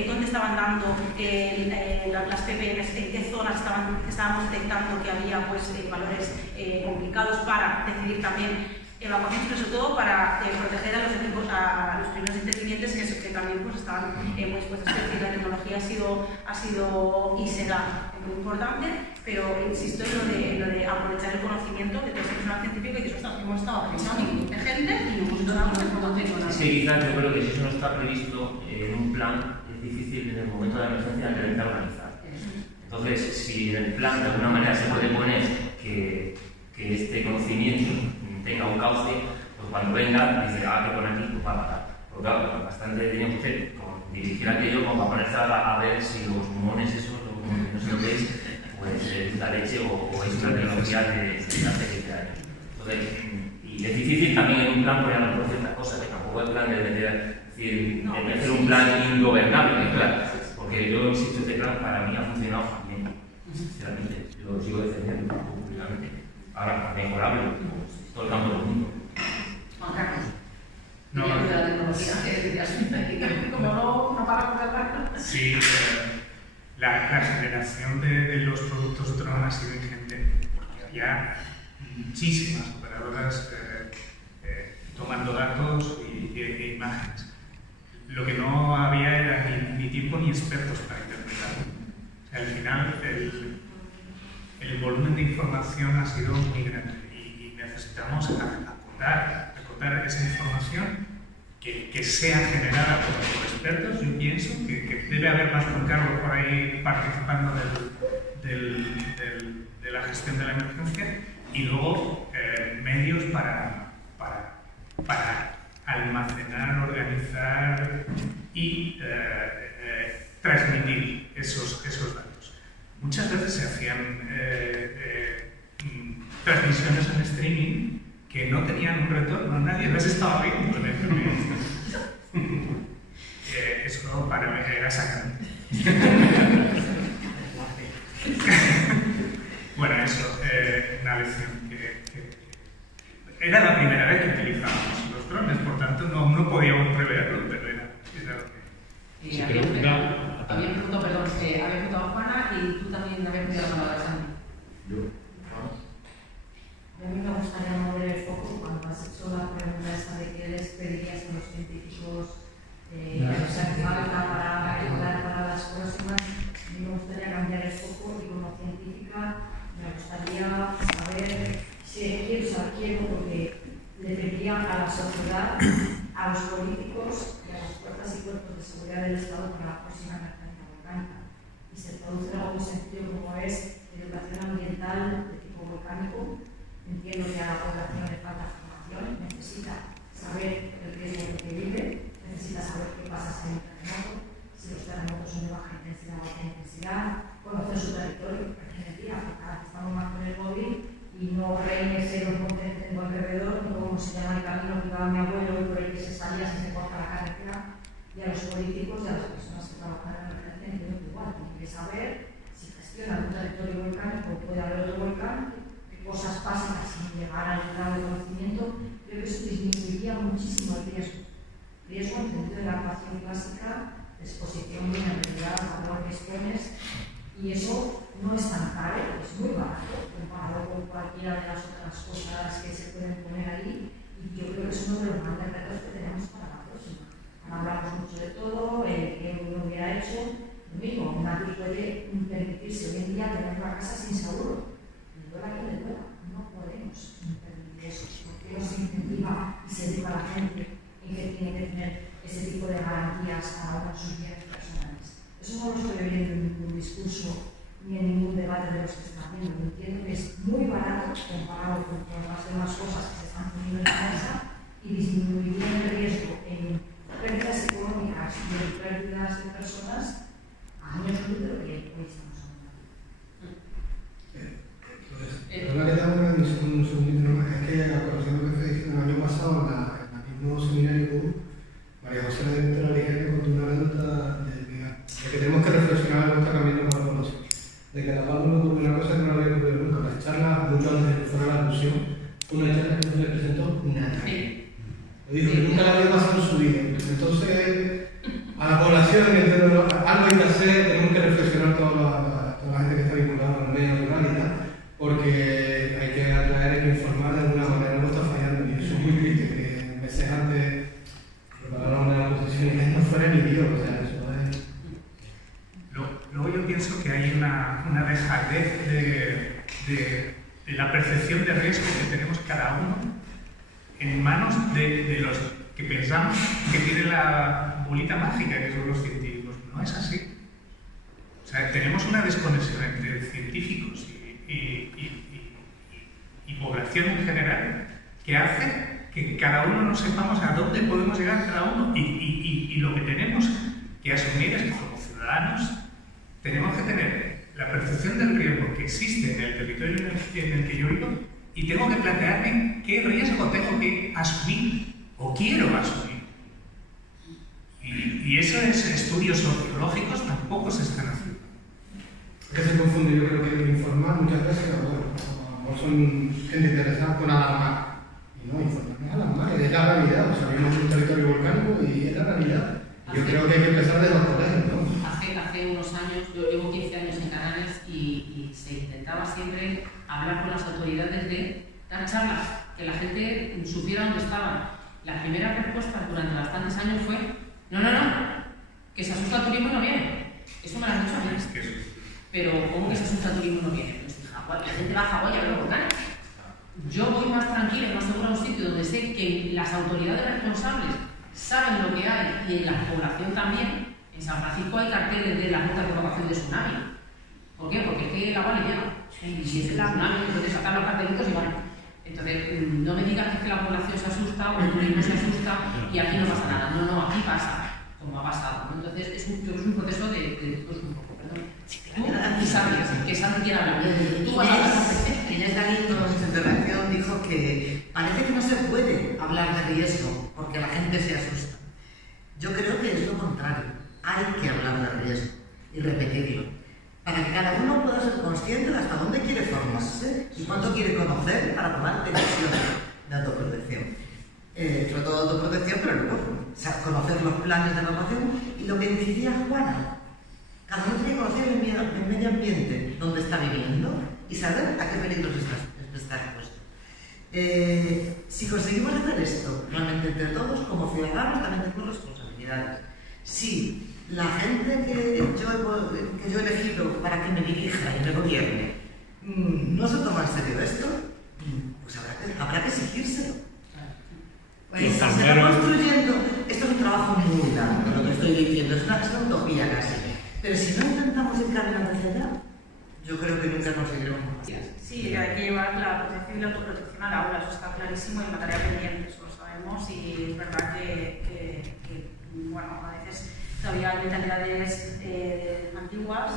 dónde estaban dando las PPMs, en qué zonas estábamos detectando que había pues, valores complicados, para decidir también evacuación, pero sobre todo para proteger a los equipos, a los primeros intervinientes que también pues, estaban muy expuestos. Es decir, la tecnología ha sido y será muy importante, pero insisto en lo de aprovechar el conocimiento de todo ese personal científico, y que eso hemos estado revisando de gente y no hemos hecho nada con el Es que quizás yo creo que si eso no está previsto en un plan, es difícil en el momento de la emergencia intentar organizar. Entonces, si en el plan de alguna manera se puede poner que este conocimiento tenga un cauce, pues cuando venga dice, que por aquí pues va a matar. Porque claro, bastante tiene usted como dirigir aquello como para ponerse a ver si los mones esos, no sé lo que es, pues es la leche o es una tecnología de hace 7 años. Entonces, y es difícil también en un plan poner por ciertas cosas, que tampoco es plan de hacer un plan ingobernable, claro, porque yo insisto, este plan para mí ha funcionado bien, sinceramente, yo lo sigo defendiendo públicamente. Ahora, mejorable, pues, todo el campo del mundo. Juan Carlos. No, de la tecnología, como no para con hablar. Sí, la generación de los productos de Tron ha sido ingente, porque había muchísimas operadoras tomando datos e imágenes. Lo que no había era ni tiempo ni expertos para interpretarlo. O sea, al final el volumen de información ha sido muy grande y necesitamos acotar esa información que sea generada por expertos. Yo pienso que debe haber más Juan Carlos por ahí participando de la gestión de la emergencia, y luego medios para almacenar, organizar y transmitir esos datos. Muchas veces se hacían transmisiones en streaming que no tenían un retorno, nadie las estaba viendo en el eso para mí era sacante. Bueno, eso, una lección que era la primera vez que utilizábamos los drones, por tanto no podíamos preverlo, pero era lo que... Había preguntado a Juana y tú también habías pedido la palabra, Sandy. A mí me gustaría mover el foco cuando has hecho la pregunta esa de qué les pedirías a los científicos que os hace falta para ayudar para las próximas. A mí me gustaría cambiar el foco, y como científica me gustaría saber, quiero porque le pediría a la sociedad, a los políticos y a las fuerzas y cuerpos de seguridad del Estado para la próxima emergencia volcánica. Y se produce algo muy sencillo como es educación ambiental de tipo volcánico. Entiendo que a la población le falta formación, necesita saber el riesgo que vive, necesita saber qué pasa si hay un terremoto, si los terremotos son de baja intensidad o alta intensidad, conocer su territorio, pertenecer, porque cada vez estamos más con el móvil y no reines en los montes que tengo alrededor, no cómo se llama el camino que iba mi abuelo y por el que se salía si se corta la carretera. Y a los políticos y a las personas que trabajan en la emergencia entiendo que igual, tienen que saber si gestionan un territorio volcánico o puede haber otro volcán, cosas básicas sin llegar al grado de conocimiento. Creo que eso disminuiría muchísimo el riesgo en el sentido de la actuación clásica, de exposición, vulnerabilidad, valor que expones, y eso no es tan caro, es muy barato comparado con cualquiera de las otras cosas que se pueden poner ahí, y yo creo que es uno de los grandes retos que tenemos para la próxima. Ahora hablamos mucho de todo, que uno hubiera hecho lo mismo. Nadie puede permitirse hoy en día tener una casa sin seguro. No podemos permitir eso, porque no se incentiva y se educa a la gente en que tiene que tener ese tipo de garantías para uno de sus bienes personales. Eso no lo estoy oyendo en ningún discurso ni en ningún debate de los que se están haciendo. Entiendo que es muy barato comparado con las demás cosas que se están poniendo en la mesa, y disminuiría el riesgo en pérdidas económicas y en pérdidas de personas a años luz de lo que hoy estamos hablando. Ahora que damos un segundito nomás, es que a colación de lo que se dice el año pasado en la yo pienso que hay una dejadez de la percepción de riesgo que tenemos cada uno en manos de los que pensamos que tienen la bolita mágica, que son los científicos. No es así. O sea, tenemos una desconexión entre científicos y población en general que hace que cada uno no sepamos a dónde podemos llegar cada uno y lo que tenemos que asumir es que como ciudadanos tenemos que tener la percepción del riesgo que existe en el territorio en el que yo vivo y tengo que plantearme qué riesgo tengo que asumir o quiero asumir. Y eso es estudios sociológicos tampoco se están haciendo. Que se confunde, yo creo que informar muchas veces, o son gente interesada con alarmar. Y no, informar no es alarmar, es la realidad. O sea, vivimos en un territorio volcánico y es la realidad. Yo creo que hay que empezar de los colegios, ¿no? Hace unos años, yo llevo 15 años en Canarias y se intentaba siempre hablar con las autoridades de dar charlas, que la gente supiera dónde estaban. La primera respuesta durante bastantes años fue: no, que se asusta el turismo y no viene. Eso me lo han dicho a mí. Pero ¿cómo que se asusta el turismo y no viene? Pues la gente va a Hawái a ver los volcanes. Yo voy más tranquila y más segura a un sitio donde sé que las autoridades responsables saben lo que hay y en la población también. En San Francisco hay carteles de la ruta de evacuación de tsunami. ¿Por qué? Porque es que el agua le llega. Y si es el tsunami, entonces sacan los cartelitos y van. Entonces, no me digas que la población se asusta o el turismo se asusta y aquí no pasa nada. No, aquí pasa, como ha pasado. Entonces, es un proceso de pues, un poco, perdón. Tú aquí sabes que Santi quiere hablar. Tú vas a hablar. Inés Galindo en su intervención dijo que parece que no se puede hablar de riesgo porque la gente se asusta. Yo creo que es lo contrario. Hay que hablar de riesgo y repetirlo para que cada uno pueda ser consciente de hasta dónde quiere formarse y cuánto quiere conocer para tomar decisiones de autoprotección. Sobre todo autoprotección, pero luego conocer los planes de evacuación y lo que decía Juana. Cada uno tiene que conocer el medio ambiente donde está viviendo y saber a qué peligros está expuesto. Si conseguimos hacer esto, realmente entre todos, como ciudadanos, también tenemos responsabilidades. Si la gente que yo he elegido para que me dirija y me gobierne no se toma en serio esto, pues habrá que exigírselo. Y se está construyendo, esto es un trabajo muy largo, lo que estoy diciendo, es una utopía casi. Pero si no intentamos ir caminando hacia allá, yo creo que nunca conseguiremos más. Sí, hay que llevar la protección y la autoprotección al aula, eso está clarísimo y en materia pendiente, eso lo sabemos y es verdad que bueno, a veces todavía hay mentalidades antiguas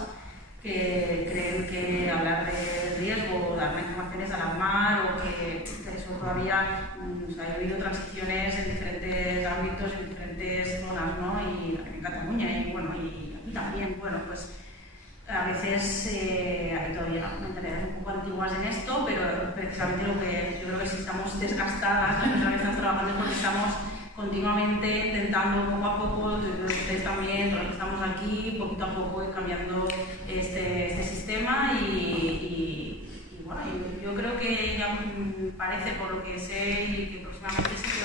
que creen que hablar de riesgo, dar informaciones, alarmar o que eso todavía ha habido transiciones en diferentes ámbitos, en diferentes zonas, ¿no? Y en Cataluña y bueno, y aquí también, bueno, pues a veces hay todavía mentalidades un poco antiguas en esto, pero precisamente lo que yo creo que si estamos desgastadas, las personas que estamos trabajando es porque estamos continuamente intentando poco a poco, ustedes también, todos los que estamos aquí, poquito a poco ir cambiando este sistema y bueno, yo creo que ya parece, por lo que sé, y que próximamente sí que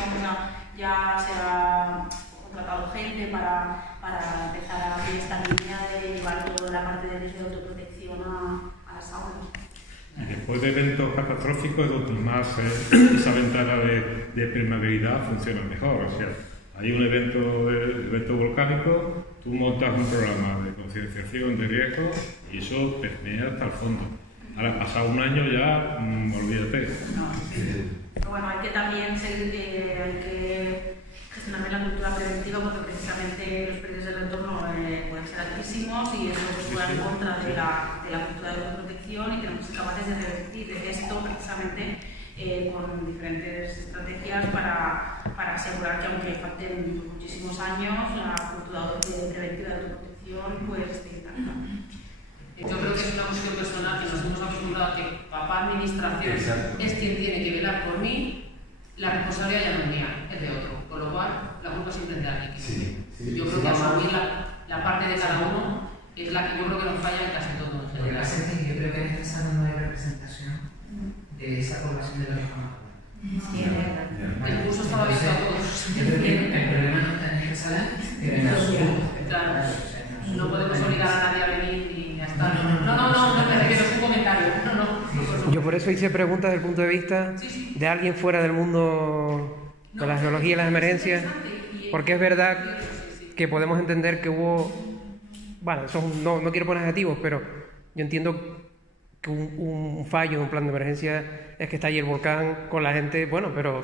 ya se ha contratado gente para empezar a hacer esta línea de llevar toda la parte de riesgo de autoprotección a las aulas. Y después de eventos catastróficos es donde más esa ventana de permeabilidad funciona mejor. O sea, hay un evento volcánico, tú montas un programa de concienciación de riesgo y eso permea hasta el fondo. Ahora, pasado un año ya, olvídate. No. Pero bueno, hay que también seguir, hay que gestionar la cultura preventiva porque precisamente los precios del entorno pueden ser altísimos y eso juega en contra de la cultura de autoprotección y tenemos que ser capaces de revertir esto precisamente con diferentes estrategias para asegurar que aunque falten muchísimos años la cultura preventiva de autoprotección pues esté intacta. Yo creo que es una cuestión personal que nos hemos acostumbrado a que papá administración es quien tiene que velar por mí, la responsabilidad ya no es mía, es de otro, con lo cual la culpa siempre es de alguien. Yo creo que asumir la parte de cada uno es la que yo creo que nos falla en casi todo en general. Yo creo que en esta no hay representación de esa población de la El curso estaba abierto a todos. Yo creo que el problema no está en esta sala, pero en absoluto. Claro, no podemos obligar a nadie a venir y por eso hice preguntas desde el punto de vista de alguien fuera del mundo de la geología y las emergencias, porque es verdad que podemos entender que hubo, bueno, no quiero poner adjetivos, pero yo entiendo que un fallo en un plan de emergencia es que está ahí el volcán con la gente, bueno, pero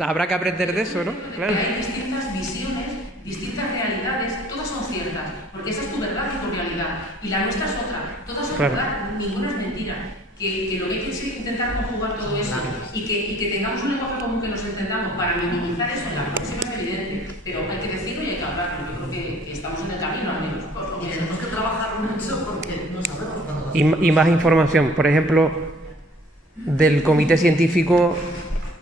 habrá que aprender de eso, ¿no? Claro. Hay distintas visiones, distintas realidades, todas son ciertas, porque esa es tu verdad y tu realidad, y la nuestra es otra, todas son verdad, ninguna es mentira. Que lo que hay que es intentar conjugar todo eso y que tengamos un lenguaje común que nos entendamos para minimizar eso en la próxima es evidente, pero hay que decirlo y hay que hablarlo. Yo creo que estamos en el camino al menos. Y tenemos que trabajar mucho porque no sabemos cuándo. Y más información, por ejemplo, del comité científico.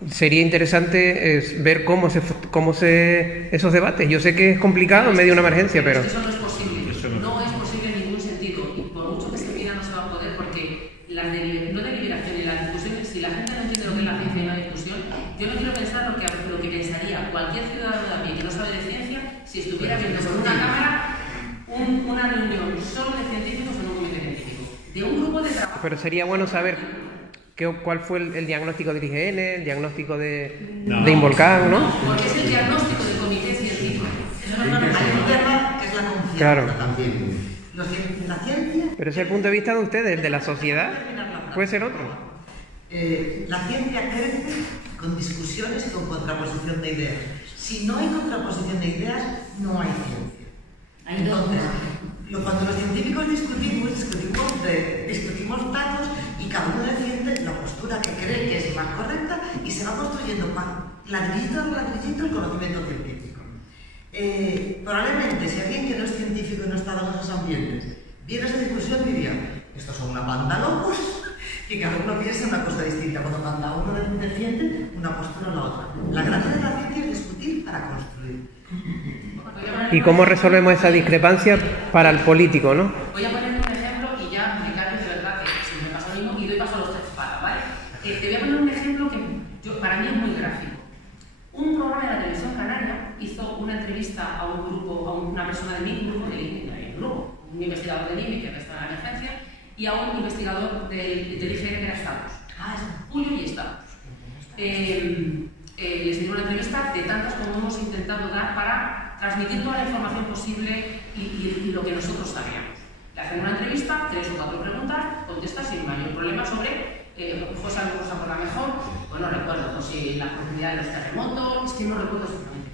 Sería interesante ver cómo esos debates. Yo sé que es complicado en medio de una emergencia, pero eso no es posible. No es posible en ningún sentido. Y por mucho que se pida no se va a poder, porque la deliberación y la discusión, si la gente no entiende lo que es la ciencia y la discusión, yo no quiero pensar lo que pensaría cualquier ciudadano de a pie que no sabe de ciencia si estuviera viendo por una cámara una reunión solo de científicos en un comité científico, de un grupo de trabajo. Pero sería bueno saber cuál fue el diagnóstico del IGN, el diagnóstico de Involcán, ¿no? Porque es el diagnóstico del comité científico. Hay un tema que es la confianza también. La ciencia... Pero ese es el punto de vista de ustedes, el de la sociedad. Puede ser otro. La ciencia crece con discusiones y con contraposición de ideas. Si no hay contraposición de ideas, no hay ciencia. Entonces, cuando los científicos discutimos datos y cada uno defiende la postura que cree que es más correcta y se va construyendo ladrillito a ladrillito el conocimiento científico. Probablemente, si alguien que no es científico y no está en esos ambientes viera esa discusión, diría: estos son una banda locos, que cada uno piensa una cosa distinta, cuando cada uno defiende una postura o la otra. La gracia de la ciencia es discutir para construir. ¿Y cómo resolvemos esa discrepancia para el político, no? Voy a poner un ejemplo y ya me cambio de verdad que si me pasa lo mismo y doy paso a los tres palas, ¿vale? Te voy a poner un ejemplo que para mí es muy gráfico. Un programa de la televisión canaria hizo una entrevista a un grupo, a una persona de mi grupo, un investigador del INE que está en la emergencia, y a un investigador del IGN que era Estados. Julio y Estados. Les dio una entrevista de tantas como hemos intentado dar para transmitir toda la información posible y lo que nosotros sabíamos. Le hacen una entrevista, 3 o 4 preguntas, contesta sin mayor problema sobre José Alonso se acuerda mejor, pues no recuerdo, pues si la profundidad de los terremotos, es que no recuerdo exactamente.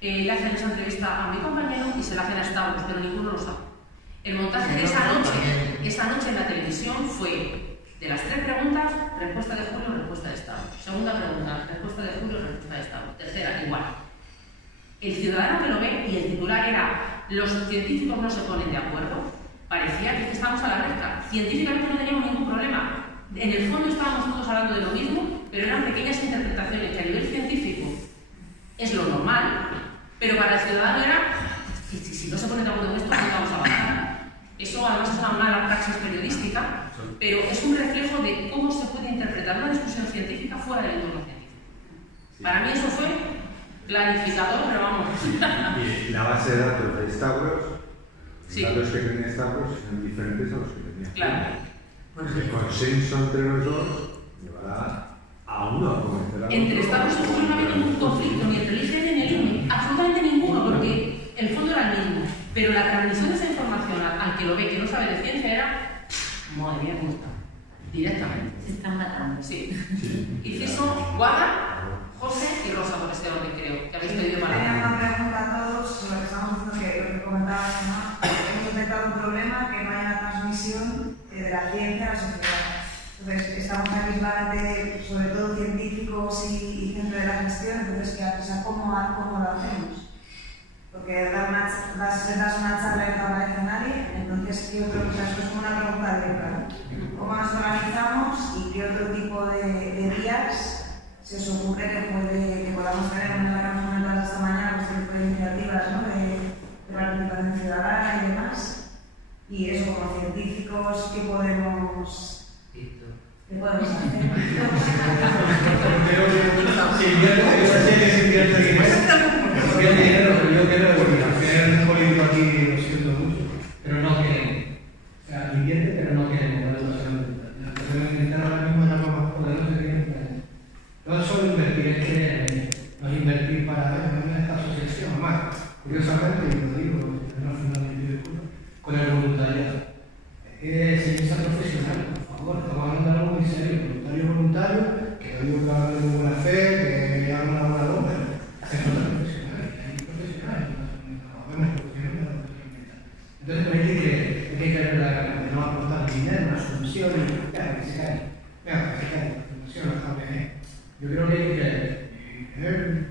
Le hacen esa entrevista a mi compañero y se la hacen a Estados, pero ninguno lo sabe. El montaje de esa noche en la televisión fue: de las 3 preguntas, respuesta de Julio, respuesta de Estado. Segunda pregunta, respuesta de Julio, respuesta de Estado. Tercera, igual. El ciudadano que lo ve, y el titular era: los científicos no se ponen de acuerdo, parecía que estábamos a la recta. Científicamente no teníamos ningún problema. En el fondo estábamos todos hablando de lo mismo, pero eran pequeñas interpretaciones que a nivel científico es lo normal, pero para el ciudadano era: si no se pone de acuerdo en esto, no vamos a avanzar. Eso además es una mala praxis periodística, pero es un reflejo de cómo se puede interpretar una discusión científica fuera del entorno científico. Para mí eso fue clarificador, pero vamos. Y la base de datos de Stavros, los datos que tenía Stavros son diferentes a los que tenía. Claro. El consenso entre los dos llevará a uno a convencer a otro. Entre Stavros y Julio no había ningún conflicto, ni entre el IGN ni el INE, absolutamente ninguno, porque el fondo era el mismo. Pero la transmisión de esa información al que lo ve, que no sabe de ciencia, era: madre mía, ¿cómo está? Directamente. Se están matando. Sí. Inciso, Guada, José y Rosa, por este orden creo, que habéis pedido para. Tenía una pregunta a todos sobre lo que estamos diciendo, que lo que comentabas, ¿no? Hemos detectado un problema, que no hay una transmisión de la ciencia a la sociedad. Entonces, estamos aquí claramente, sobre todo científicos y centro de la gestión, entonces, ¿cómo lo hacemos? Porque das una charla y no aparece nadie, entonces yo creo que eso es una pregunta directa. ¿Cómo nos organizamos y qué otro tipo de días se os ocurre que podamos tener en la que hemos comentado esta mañana, pues tipo de iniciativas, ¿no? de participación ciudadana y demás? Y eso, como científicos, ¿qué podemos hacer? El político aquí lo siento mucho, pero no quieren. O sea, invierte, pero no quieren mover la educación ambiental. La educación ambiental de no aportar dinero, una subvención, y que se cae. Venga, que se cae, la fundación, la JPG. Yo creo que hay que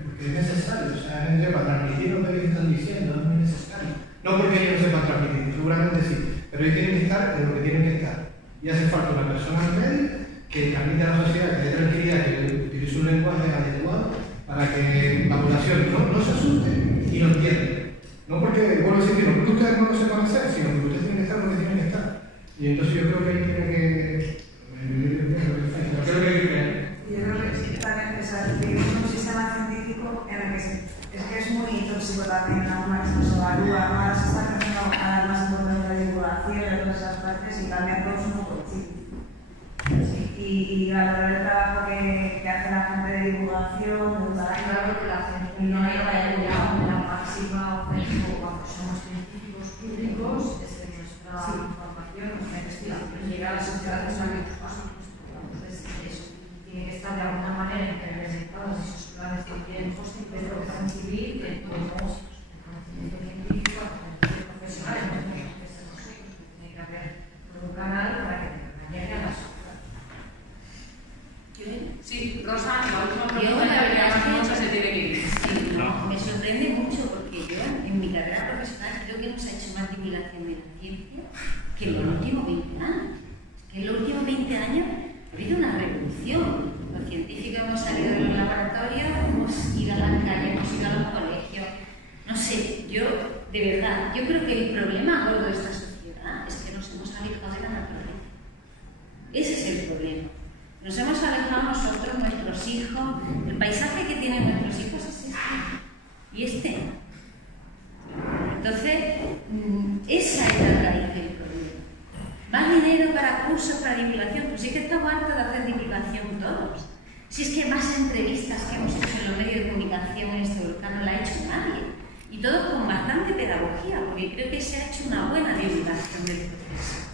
porque es necesario, o sea, es necesario para transmitir lo que ellos están diciendo, es muy necesario. No porque ellos no sepan transmitir, seguramente sí, pero ellos tienen que estar en lo que tienen que estar. Y hace falta una persona en medio que transmita a la sociedad, que dé tranquilidad, que utilice un lenguaje adecuado para que la población no se asuste y lo entienda. No porque, vuelvo a decir, no porque ustedes no lo sepan hacer, sino porque ustedes tienen que estar donde tienen que estar. Y entonces yo creo que ahí tiene que... Yo creo que sí, también vivimos un sistema científico en el que es muy tóxico también, una que se nos evalúa, ahora se está creciendo cada vez más importante la divulgación de todas esas partes y también todos un poco y valorar el trabajo que hace la gente de divulgación, claro que la gente no haya llegado a la máxima objetivo cuando somos científicos públicos, es que nuestra información, nuestra investigación llega a las sociedades a que entonces eso tiene que estar de alguna manera implementados esos planes de tiempos de protección civil, de conocimiento científico, de profesionales, tiene que haber un canal para que llegue a la sociedad. Sí, Rosa, la última pregunta ya más mucho se tiene que ir. Sí, no, me sorprende mucho porque yo en mi carrera profesional creo que hemos hecho más divulgación de la ciencia que en los últimos 20 años. Que en los últimos 20 años ha habido una revolución. Los científicos hemos salido de los laboratorios, hemos ido a las calles, hemos ido a los colegios. No sé, yo, de verdad, yo creo que el problema gordo de esta sociedad es que nos hemos alejado de la naturaleza. Ese es el problema. Nos hemos alejado nosotros, nuestros hijos, el paisaje que tienen nuestros hijos es este y este. Entonces, esa es la raíz del problema. Más dinero para cursos, para divulgación, pues sí que estamos hartos de hacer divulgación todos. Si es que más entrevistas que hemos hecho en los medios de comunicación en este volcán no la ha hecho nadie. Y todo con bastante pedagogía, porque creo que se ha hecho una buena divulgación del proceso.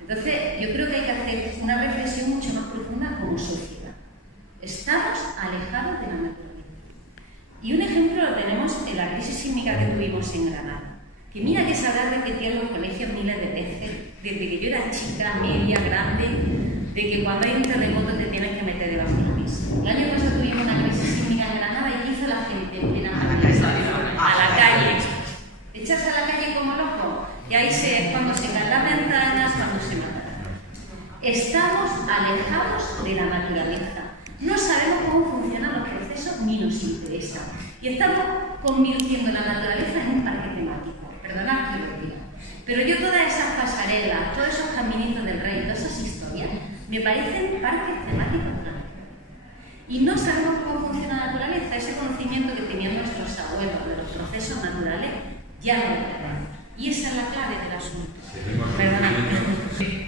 Entonces, yo creo que hay que hacer una reflexión mucho más profunda como sociedad. Estamos alejados de la naturaleza. Y un ejemplo lo tenemos en la crisis sísmica que tuvimos en Granada. Que mira que se habrá repetido en los colegios miles de veces, desde que yo era chica, media, grande, de que cuando hay un terremoto te tienes que meter debajo de la mesa. El año pasado tuvimos una crisis sísmica en Granada y hizo la gente en plena a la calle. Echarse a la calle como loco. Y ahí es cuando se caen las ventanas, cuando se matan. Estamos alejados de la naturaleza. No sabemos cómo funcionan los procesos ni nos interesa. Y estamos convirtiendo la naturaleza en un parque temático. Perdonad que lo diga. Pero yo todas esas pasarelas, todos esos caminitos del rey, todas esas historias, me parecen parques temáticos. Y no sabemos cómo funciona la naturaleza. Ese conocimiento que tenían nuestros abuelos de los procesos naturales ya no lo tenemos. Y esa es la clave del asunto.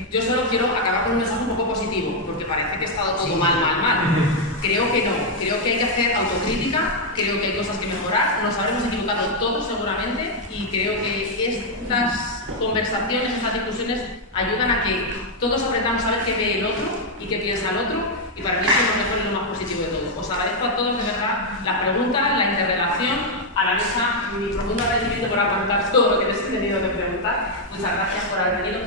Yo solo quiero acabar con un mensaje un poco positivo, porque parece que ha estado todo mal. Creo que no. Creo que hay que hacer autocrítica, creo que hay cosas que mejorar, nos habremos equivocado todos seguramente, y creo que estas conversaciones, estas discusiones ayudan a que todos aprendamos a ver qué ve el otro y qué piensa el otro, y para mí eso es lo mejor y lo más positivo de todo. Os agradezco a todos de verdad las preguntas, la interrelación, a la mesa mi profundo agradecimiento por aguantar todo lo que les he tenido que preguntar. Muchas gracias por haber venido.